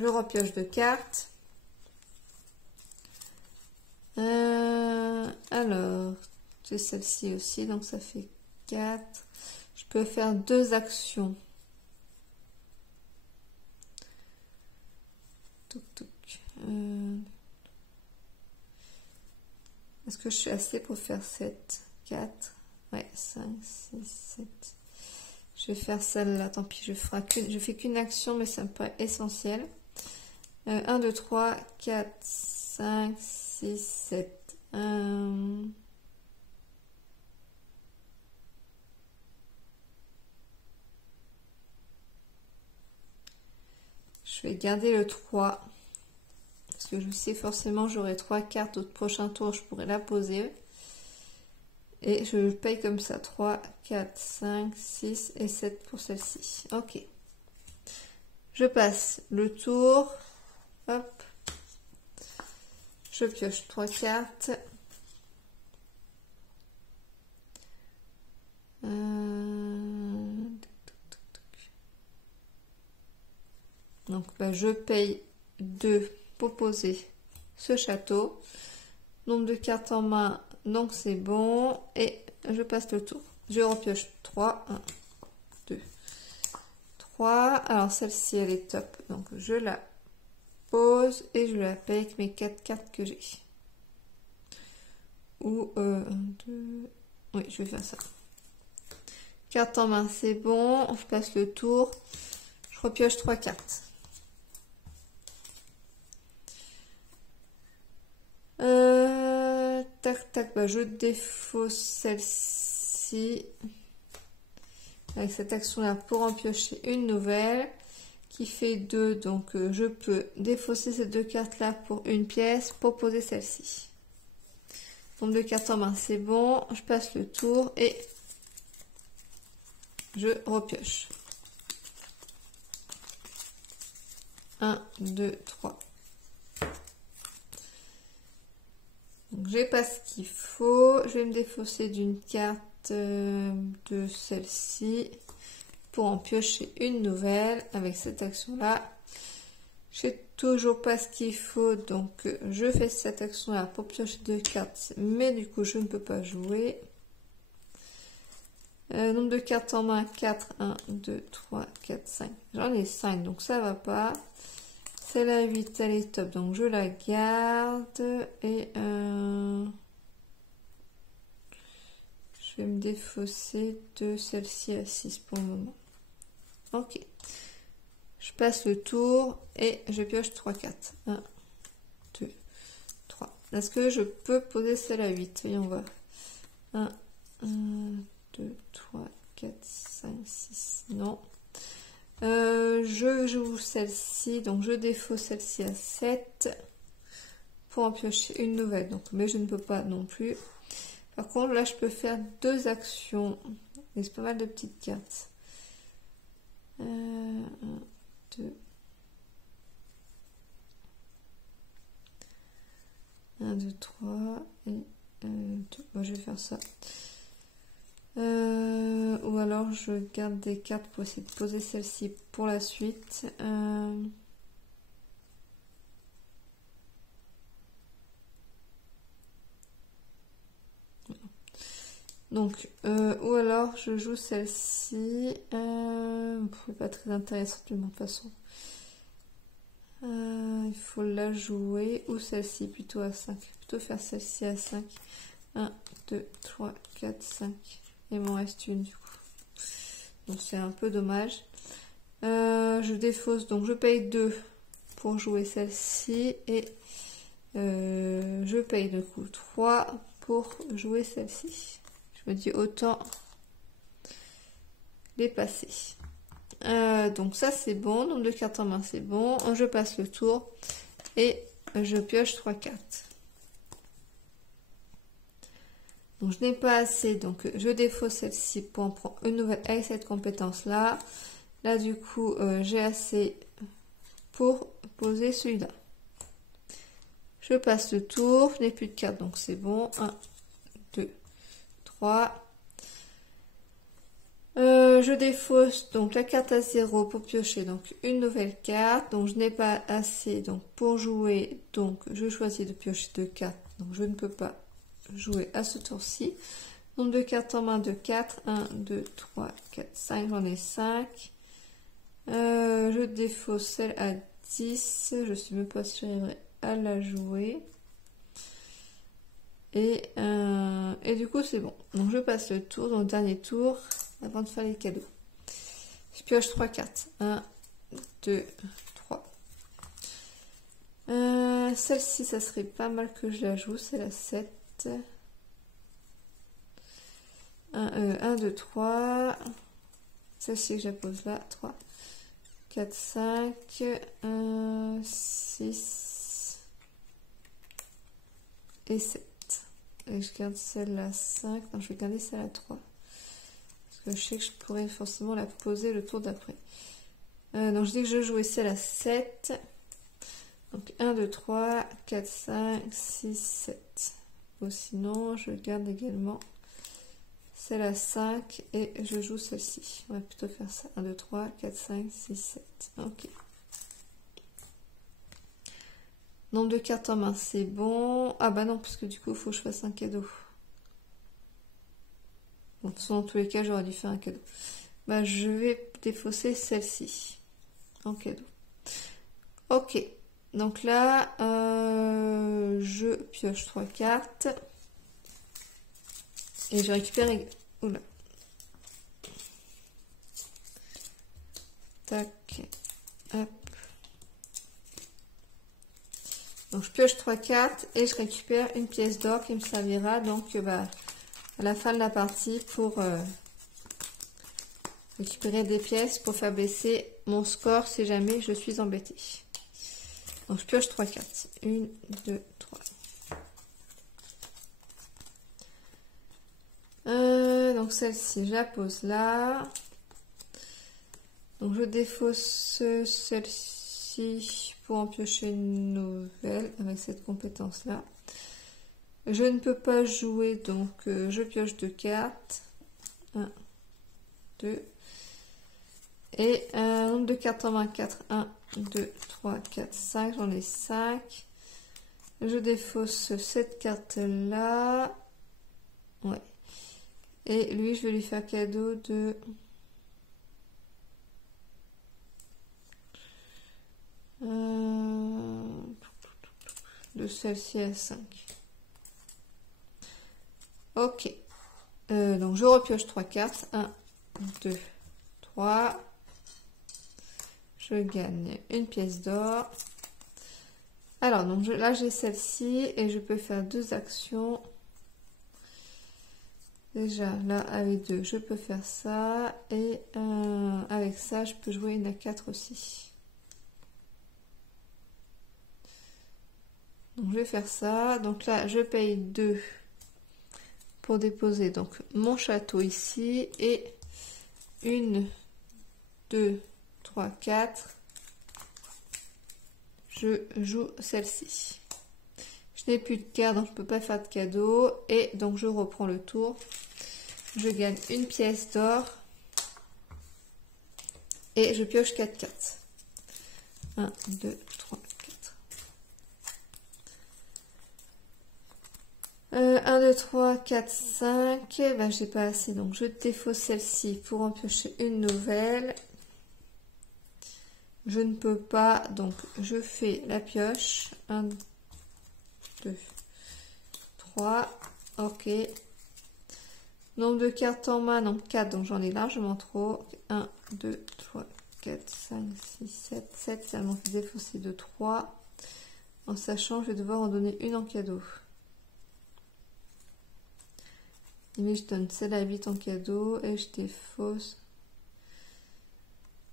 Je repioche 2 cartes. Alors, c'est celle-ci aussi, donc ça fait 4. Je peux faire 2 actions. Touc, touc. Est-ce que je suis assez pour faire 7, 4, ouais, 5, 6, 7. Je vais faire celle-là, tant pis, je fais qu'une action, mais ça me paraît essentiel. 1, 2, 3, 4, 5, 6, 7. Je vais garder le 3. Parce que je sais forcément j'aurai 3 cartes au prochain tour, je pourrai la poser. Et je paye comme ça. 3, 4, 5, 6 et 7 pour celle-ci. Ok. Je passe le tour. Hop. Je pioche 3 cartes. Donc je paye 2 pour poser ce château. Nombre de cartes en main, donc c'est bon. Et je passe le tour. Je repioche 3. 1, 2, 3. Alors celle-ci, elle est top. Donc je la pose et je la paye avec mes 4 cartes que j'ai. Ou 1, 2... Oui, je vais faire ça. Carte en main, c'est bon. Je passe le tour. Je repioche 3 cartes. Tac, tac, je défausse celle-ci avec cette action-là pour en piocher une nouvelle qui fait 2. Donc, je peux défausser ces 2 cartes-là pour une pièce pour poser celle-ci. Nombre de cartes en main, c'est bon. Je passe le tour et je repioche. 1, 2, 3. Donc, j'ai pas ce qu'il faut. Je vais me défausser d'une carte de celle-ci pour en piocher une nouvelle avec cette action-là. J'ai toujours pas ce qu'il faut, donc je fais cette action-là pour piocher 2 cartes, mais du coup je ne peux pas jouer. Nombre de cartes en main, 4, 1, 2, 3, 4, 5. J'en ai 5, donc ça va pas. Celle-là, 8, elle est top, donc je la garde. Et je vais me défausser de celle-ci à 6 pour le moment. Ok. Je passe le tour et je pioche 3 cartes. 1, 2, 3. Est-ce que je peux poser celle à 8? Voyons voir. 1, 2, 3, 4, 5, 6. Non. Je joue celle-ci, donc je défausse celle-ci à 7 pour en piocher une nouvelle. Donc, mais je ne peux pas non plus. Par contre, là, je peux faire 2 actions. Et c'est pas mal de petites cartes. 1, 2. 1, 2, 3 et 2. Moi, je vais faire ça. Ou alors je garde des cartes pour essayer de poser celle-ci pour la suite. Donc, ou alors je joue celle-ci. Pas très intéressante de toute façon. Il faut la jouer. Ou celle-ci plutôt à 5. Plutôt faire celle-ci à 5. 1, 2, 3, 4, 5. Et il m'en reste une du coup. Donc c'est un peu dommage. Je défausse, donc je paye 2 pour jouer celle-ci. Et je paye du coup 3 pour jouer celle-ci. Je me dis autant les passer. Donc ça c'est bon. Nombre de cartes en main c'est bon. Je passe le tour. Et je pioche 3 cartes. Donc je n'ai pas assez, donc je défausse celle-ci pour en prendre une nouvelle avec cette compétence-là. Là du coup, j'ai assez pour poser celui-là. Je passe le tour, je n'ai plus de cartes, donc c'est bon. 1, 2, 3. Je défausse donc la carte à 0 pour piocher donc une nouvelle carte. Donc je n'ai pas assez donc pour jouer, donc je choisis de piocher 2 cartes. Donc je ne peux pas jouer à ce tour-ci. Nombre de cartes en main de 4. 1, 2, 3, 4, 5. J'en ai 5. Je défausse celle à 10. Je suis même pas sûre à la jouer. Et du coup, c'est bon. Donc, je passe le tour dans le dernier tour avant de faire les cadeaux. Je pioche 3 cartes. 1, 2, 3. Celle-ci, ça serait pas mal que je la joue. C'est la 7. 1, 2, 3. Celle-ci que je la pose là. 3, 4, 5, 6 et 7. Et je garde celle-là 5. Non, je vais garder celle-là 3. Parce que je sais que je pourrais forcément la poser le tour d'après. Donc je dis que je jouais celle-là 7. Donc 1, 2, 3, 4, 5, 6, 7. Ou sinon, je garde également celle-là 5 et je joue celle-ci. On va plutôt faire ça. 1, 2, 3, 4, 5, 6, 7. Ok. Nombre de cartes en main, c'est bon. Ah bah non, parce que du coup, il faut que je fasse un cadeau. Bon, de toute façon, dans tous les cas, j'aurais dû faire un cadeau. Bah, je vais défausser celle-ci en cadeau. Ok. Donc là, je pioche 3 cartes. Et je récupère... Oula. Tac. Hop. Donc je pioche 3 cartes et je récupère une pièce d'or qui me servira donc à la fin de la partie pour récupérer des pièces pour faire baisser mon score si jamais je suis embêtée. Donc je pioche 3 cartes. 1, 2, 3. Donc celle-ci, je la pose là. Donc je défausse celle-ci pour en piocher une nouvelle avec cette compétence là. Je ne peux pas jouer donc je pioche 2 cartes. 1, 2 et un nombre de cartes en main 4. 1, 2, 3, 4, 5. J'en ai 5. Je défausse cette carte là. Ouais. Et lui, je vais lui faire cadeau de celle-ci à 5. Ok. Donc, je repioche 3 cartes. 1, 2, 3. Je gagne une pièce d'or. Alors, donc là, j'ai celle-ci et je peux faire 2 actions. Déjà, là, avec 2, je peux faire ça. Et avec ça, je peux jouer une à 4 aussi. Donc, je vais faire ça. Donc là, je paye 2 pour déposer donc mon château ici. Et 1, 2, 3, 4. Je joue celle-ci. Je n'ai plus de cartes, donc je ne peux pas faire de cadeau. Et donc, je reprends le tour. Je gagne une pièce d'or. Et je pioche 4 cartes. 1, 2, 3, 4. 1, 2, 3, 4, 5. Ben, j'ai pas assez, donc je défausse celle-ci pour en piocher une nouvelle. Je ne peux pas, donc je fais la pioche. 1, 2, 3. Ok. Nombre de cartes en main, donc 4, donc j'en ai largement trop. 1, 2, 3, 4, 5, 6, 7, 7. Ça m'en fait défausser de 3. En sachant que je vais devoir en donner une en cadeau. Mais je donne celle à 8 en cadeau et je défausse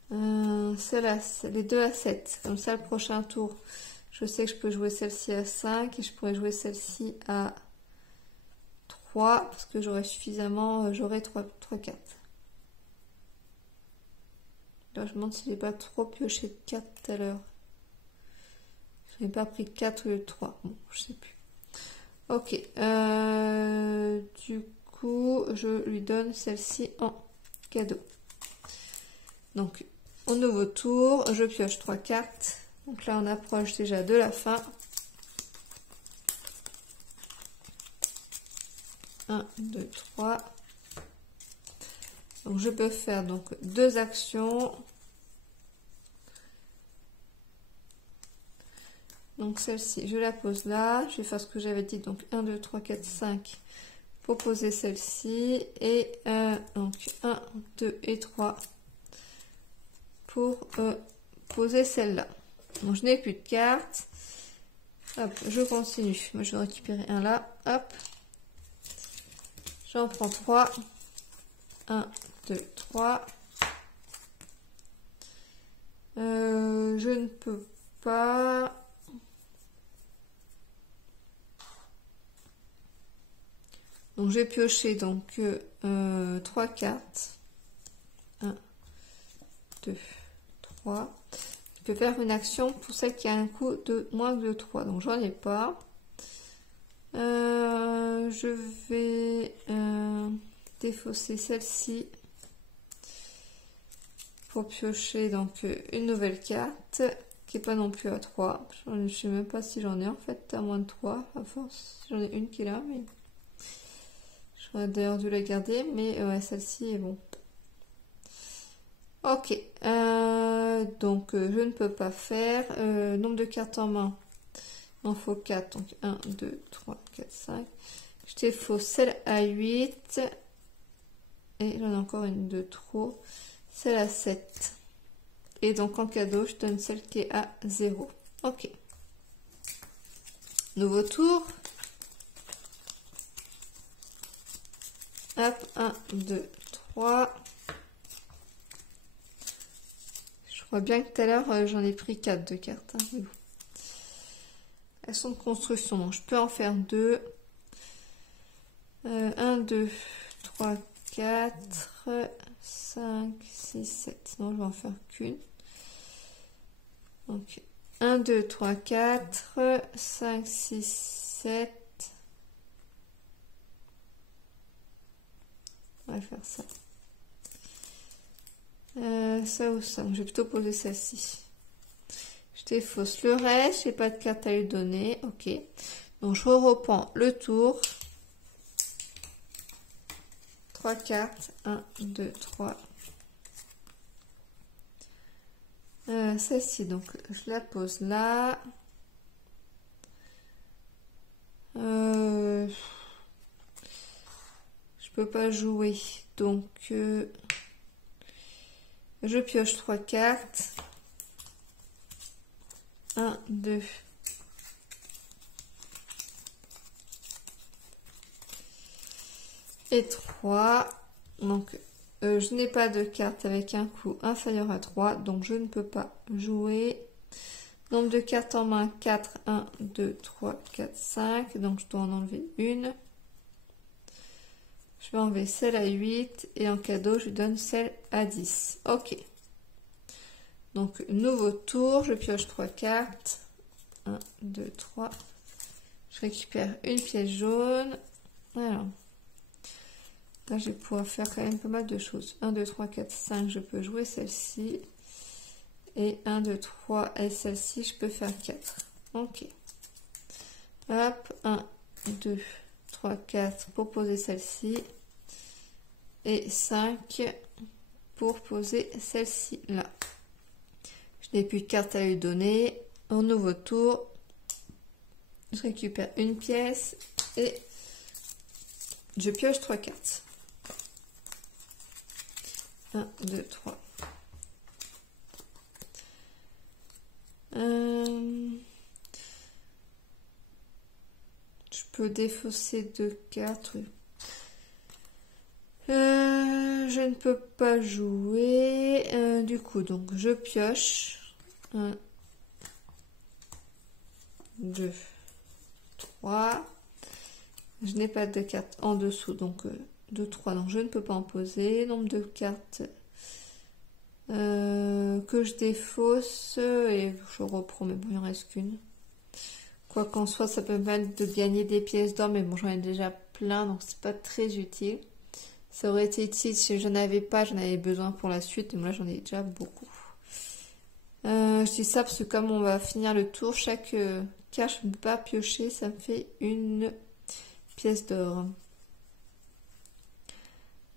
les 2 à 7. Comme ça, le prochain tour, je sais que je peux jouer celle-ci à 5 et je pourrais jouer celle-ci à 3 parce que j'aurai suffisamment, j'aurai 3 cartes. Là, je me demande si j'ai pas trop pioché de 4 tout à l'heure. Je n'ai pas pris 4 au lieu de 3. Bon, je sais plus. Ok. Du coup, je lui donne celle-ci en cadeau. Donc, au nouveau tour, je pioche 3 cartes. Donc là, on approche déjà de la fin. 1, 2, 3. Donc, je peux faire donc 2 actions. Donc, celle-ci, je la pose là. Je vais faire ce que j'avais dit. Donc, 1, 2, 3, 4, 5 pour poser celle-ci. Et donc, 1, 2 et 3 pour poser celle-là. Donc je n'ai plus de cartes. Hop, je continue. Moi je vais récupérer un là. Hop. J'en prends 3. 1, 2, 3. Je ne peux pas. Donc j'ai pioché donc 3 cartes. 1, 2, 3. Je peux faire une action pour celle qui a un coût de moins de 3. Donc j'en ai pas. Je vais défausser celle-ci pour piocher donc une nouvelle carte qui est pas non plus à 3. Je sais même pas si j'en ai en fait à moins de 3 à force. J'en ai une qui est là, mais j'aurais d'ailleurs dû la garder, mais ouais, celle-ci est bon. Ok, donc je ne peux pas faire. Nombre de cartes en main, il en faut 4, donc 1, 2, 3, 4, 5. Je défausse celle à 8, et j'en ai encore une de trop, celle à 7. Et donc en cadeau, je donne celle qui est à 0. Ok. Nouveau tour. Hop, 1, 2, 3. Je crois bien que tout à l'heure, j'en ai pris 4 de cartes. Hein. Elles sont de construction, donc je peux en faire 2. 1, 2, 3, 4, 5, 6, 7. Non, je vais en faire qu'une. Donc 1, 2, 3, 4, 5, 6, 7. On va faire ça. Ça ou ça. Je vais plutôt poser celle-ci. Je défausse le reste. J'ai pas de carte à lui donner. Ok. Donc je reprends le tour. 3 cartes. 1, 2, 3. Celle-ci, donc je la pose là. Je peux pas jouer. Donc je pioche 3 cartes. 1, 2. Et 3. Donc je n'ai pas de carte avec un coût inférieur à 3, donc je ne peux pas jouer. Nombre de cartes en main, 4, 1, 2, 3, 4, 5, donc je dois en enlever une. Je vais enlever celle à 8, et en cadeau, je lui donne celle à 10. Ok. Donc, nouveau tour, je pioche 3 cartes. 1, 2, 3. Je récupère une pièce jaune. Voilà. Là, je vais pouvoir faire quand même pas mal de choses. 1, 2, 3, 4, 5, je peux jouer celle-ci. Et 1, 2, 3, et celle-ci, je peux faire 4. Ok. Hop, 1, 2, 3, 4 pour poser celle-ci. Et 5 pour poser celle-ci là. Je n'ai plus de carte à lui donner. Au nouveau tour, je récupère une pièce et je pioche 3 cartes. 1, 2, 3. Je peux défausser 2 cartes. Oui. Je ne peux pas jouer. Du coup, donc je pioche. 1, 2, 3. Je n'ai pas de cartes en dessous, donc 2, 3. Donc je ne peux pas en poser. Nombre de cartes que je défausse. Et je reprends, mais bon, il en reste qu'une. Quoi qu'en soit, ça peut me permettre de gagner des pièces d'or, mais bon, j'en ai déjà plein, donc c'est pas très utile. Ça aurait été utile si je n'avais pas, j'en avais besoin pour la suite, mais moi j'en ai déjà beaucoup. Je dis ça parce que comme on va finir le tour, chaque carte je ne peux pas piocher, ça me fait une pièce d'or.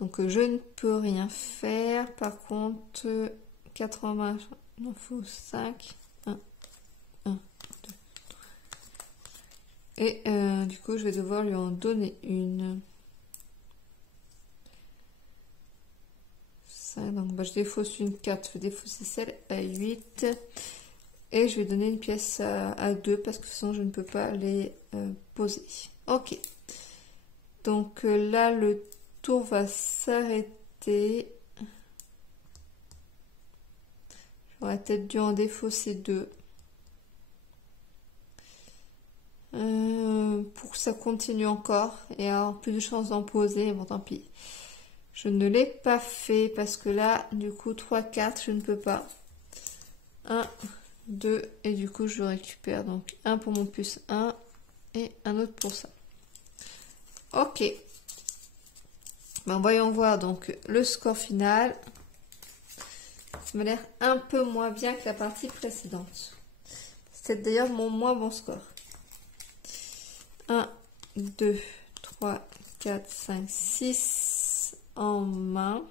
Donc je ne peux rien faire. Par contre, 4 en main, il en faut 5. 1, 1, 2. Et du coup, je vais devoir lui en donner une. 5. 5. Donc bah, je défausse une carte, je vais défausser celle à 8. Et je vais donner une pièce à 2 parce que sinon je ne peux pas les poser. Ok. Donc là, le tour va s'arrêter. J'aurais peut-être dû en défausser 2. Pour que ça continue encore et avoir plus de chances d'en poser. Bon, tant pis. Je ne l'ai pas fait parce que là, du coup, 3, 4, je ne peux pas. 1, 2, et du coup, je récupère donc un pour mon plus 1 et un autre pour ça. Ok. Ben, voyons voir donc le score final. Ça m'a l'air un peu moins bien que la partie précédente. C'est d'ailleurs mon moins bon score. 1, 2, 3, 4, 5, 6 en main.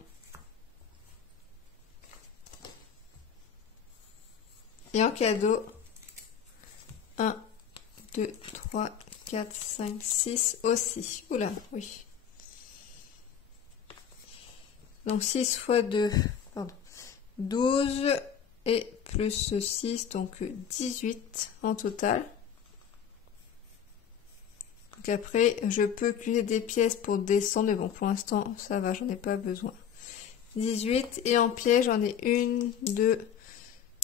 Et en cadeau, 1, 2, 3, 4, 5, 6 aussi. Oula, oui. Donc 6 fois 2, pardon, 12 et plus 6, donc 18 en total. Donc après, je peux cumuler des pièces pour descendre, mais bon, pour l'instant, ça va, j'en ai pas besoin. 18, et en piège, j'en ai 1, 2,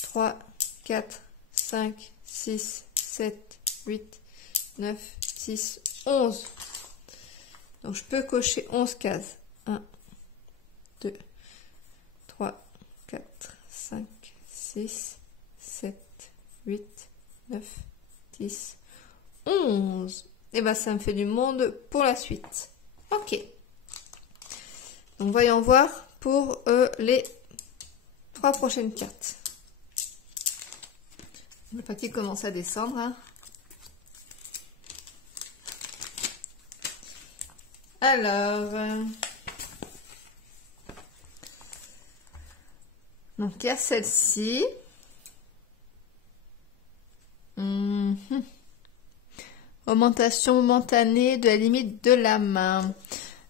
3, 4, 5, 6, 7, 8, 9, 10, 11. Donc je peux cocher 11 cases. 1, 2, 3, 4, 5, 6, 7, 8, 9, 10, 11. Et bien ça me fait du monde pour la suite. Ok. Donc voyons voir pour les 3 prochaines cartes. Le papier commence à descendre. Hein. Alors, donc il y a celle-ci. Augmentation momentanée de la limite de la main.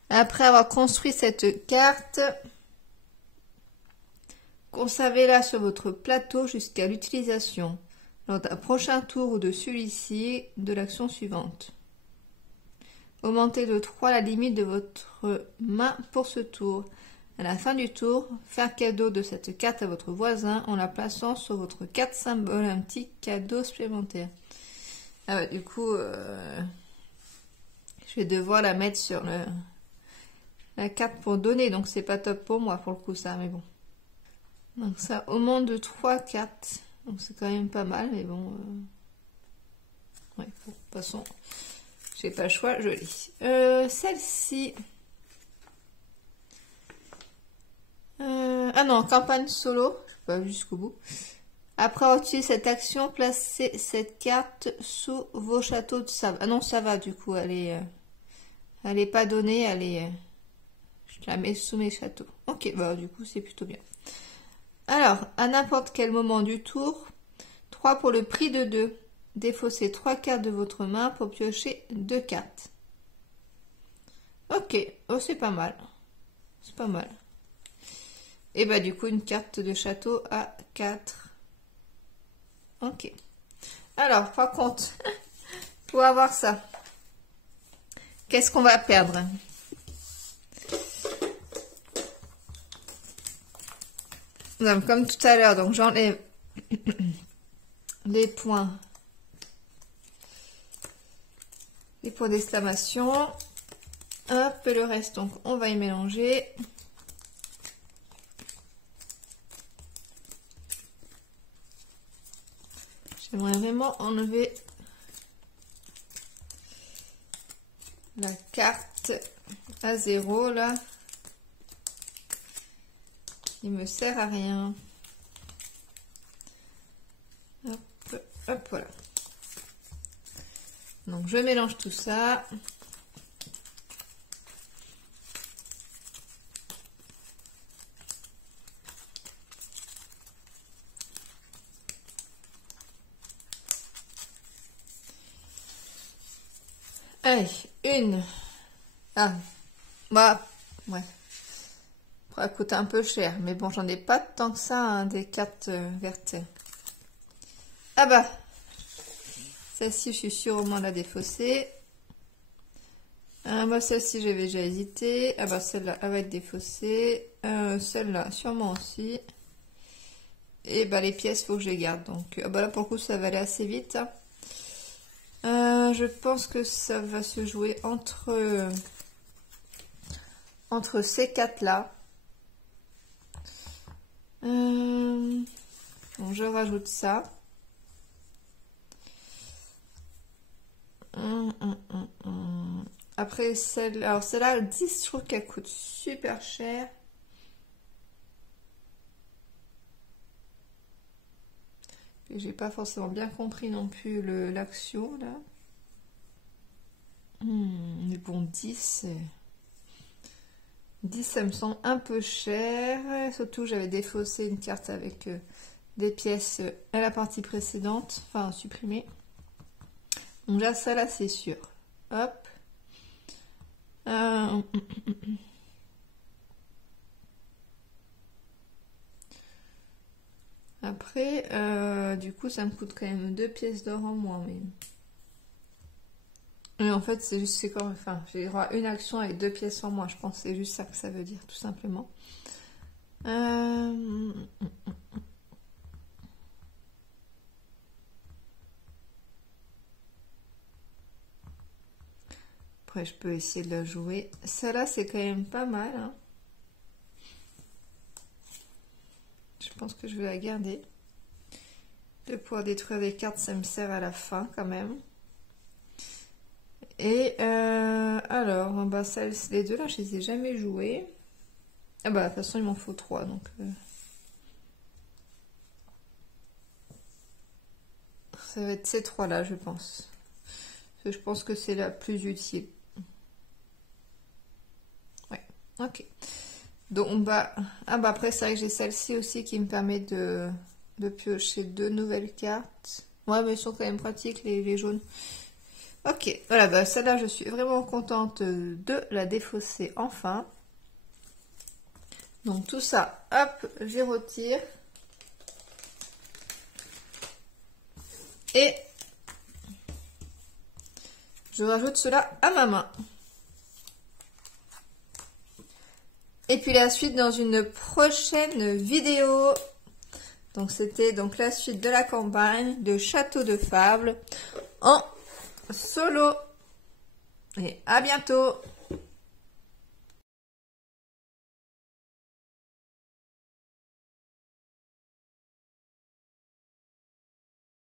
Après avoir construit cette carte, conservez-la sur votre plateau jusqu'à l'utilisation. Lors d'un prochain tour ou de celui-ci, de l'action suivante. Augmentez de 3 la limite de votre main pour ce tour. À la fin du tour, faire cadeau de cette carte à votre voisin en la plaçant sur votre carte symbole, un petit cadeau supplémentaire. Ah ouais, du coup, je vais devoir la mettre sur la carte pour donner, donc c'est pas top pour moi pour le coup ça, mais bon. Donc ça augmente de 3 cartes. Donc c'est quand même pas mal, mais bon. Ouais, de toute façon, j'ai pas le choix, je lis. Celle-ci. Ah non, campagne solo. Je sais pas jusqu'au bout. Après avoir utilisé cette action, placez cette carte sous vos châteaux de sable. Ah non, ça va du coup, elle est pas donnée, je la mets sous mes châteaux. Ok, bah du coup c'est plutôt bien. Alors, à n'importe quel moment du tour, 3 pour le prix de 2. Défaussez 3 cartes de votre main pour piocher 2 cartes. Ok, oh c'est pas mal. C'est pas mal. Et bah du coup, une carte de château à 4. Ok. Alors, par contre, pour avoir ça, qu'est-ce qu'on va perdre? Donc, comme tout à l'heure, donc j'enlève les points d'exclamation. Hop, et le reste, donc on va y mélanger. J'aimerais vraiment enlever la carte à 0 là. Il me sert à rien. Hop, hop, voilà. Donc je mélange tout ça. Allez, une. Ah, bah, ouais. Ça coûte un peu cher, mais bon, j'en ai pas tant que ça, hein, des cartes vertes. Ah bah, celle-ci, je suis sûre au moins la défausser. Ah bah, celle-ci, j'avais déjà hésité. Ah bah, celle-là, elle va être défaussée. Celle-là, sûrement aussi. Et bah, les pièces, faut que je les garde. Donc, ah bah là, pour le coup, ça va aller assez vite. Je pense que ça va se jouer entre ces quatre-là. Bon, je rajoute ça. Après, celle-là, 10, je trouve qu'elle coûte super cher. J'ai pas forcément bien compris non plus l'action, là. Mais bon, 10, 10, ça me semble un peu cher. Surtout, j'avais défaussé une carte avec des pièces à la partie précédente. Enfin, supprimées. Donc là, ça là, c'est sûr. Hop. Après, du coup, ça me coûte quand même 2 pièces d'or en moins. Mais en fait, c'est juste, c'est comme, enfin, j'ai droit à une action avec 2 pièces en moins. Je pense que c'est juste ça que ça veut dire, tout simplement. Après, je peux essayer de la jouer. Celle-là, c'est quand même pas mal, hein. Je pense que je vais la garder. De pouvoir détruire des cartes, ça me sert à la fin, quand même. Et alors, bah, les deux là, je les ai jamais joués. Ah bah, de toute façon, il m'en faut 3, donc... Ça va être ces 3 là, je pense. Parce que je pense que c'est la plus utile. Ouais, ok. Donc, bah... Ah bah, après, c'est vrai que j'ai celle-ci aussi qui me permet de piocher 2 nouvelles cartes. Ouais, mais ils sont quand même pratiques, les jaunes. Ok, voilà, bah celle-là, je suis vraiment contente de la défausser enfin. Donc tout ça, hop, j'y retire. Et je rajoute cela à ma main. Et puis la suite dans une prochaine vidéo. Donc c'était donc la suite de la campagne de Château de Fable en solo. Et à bientôt!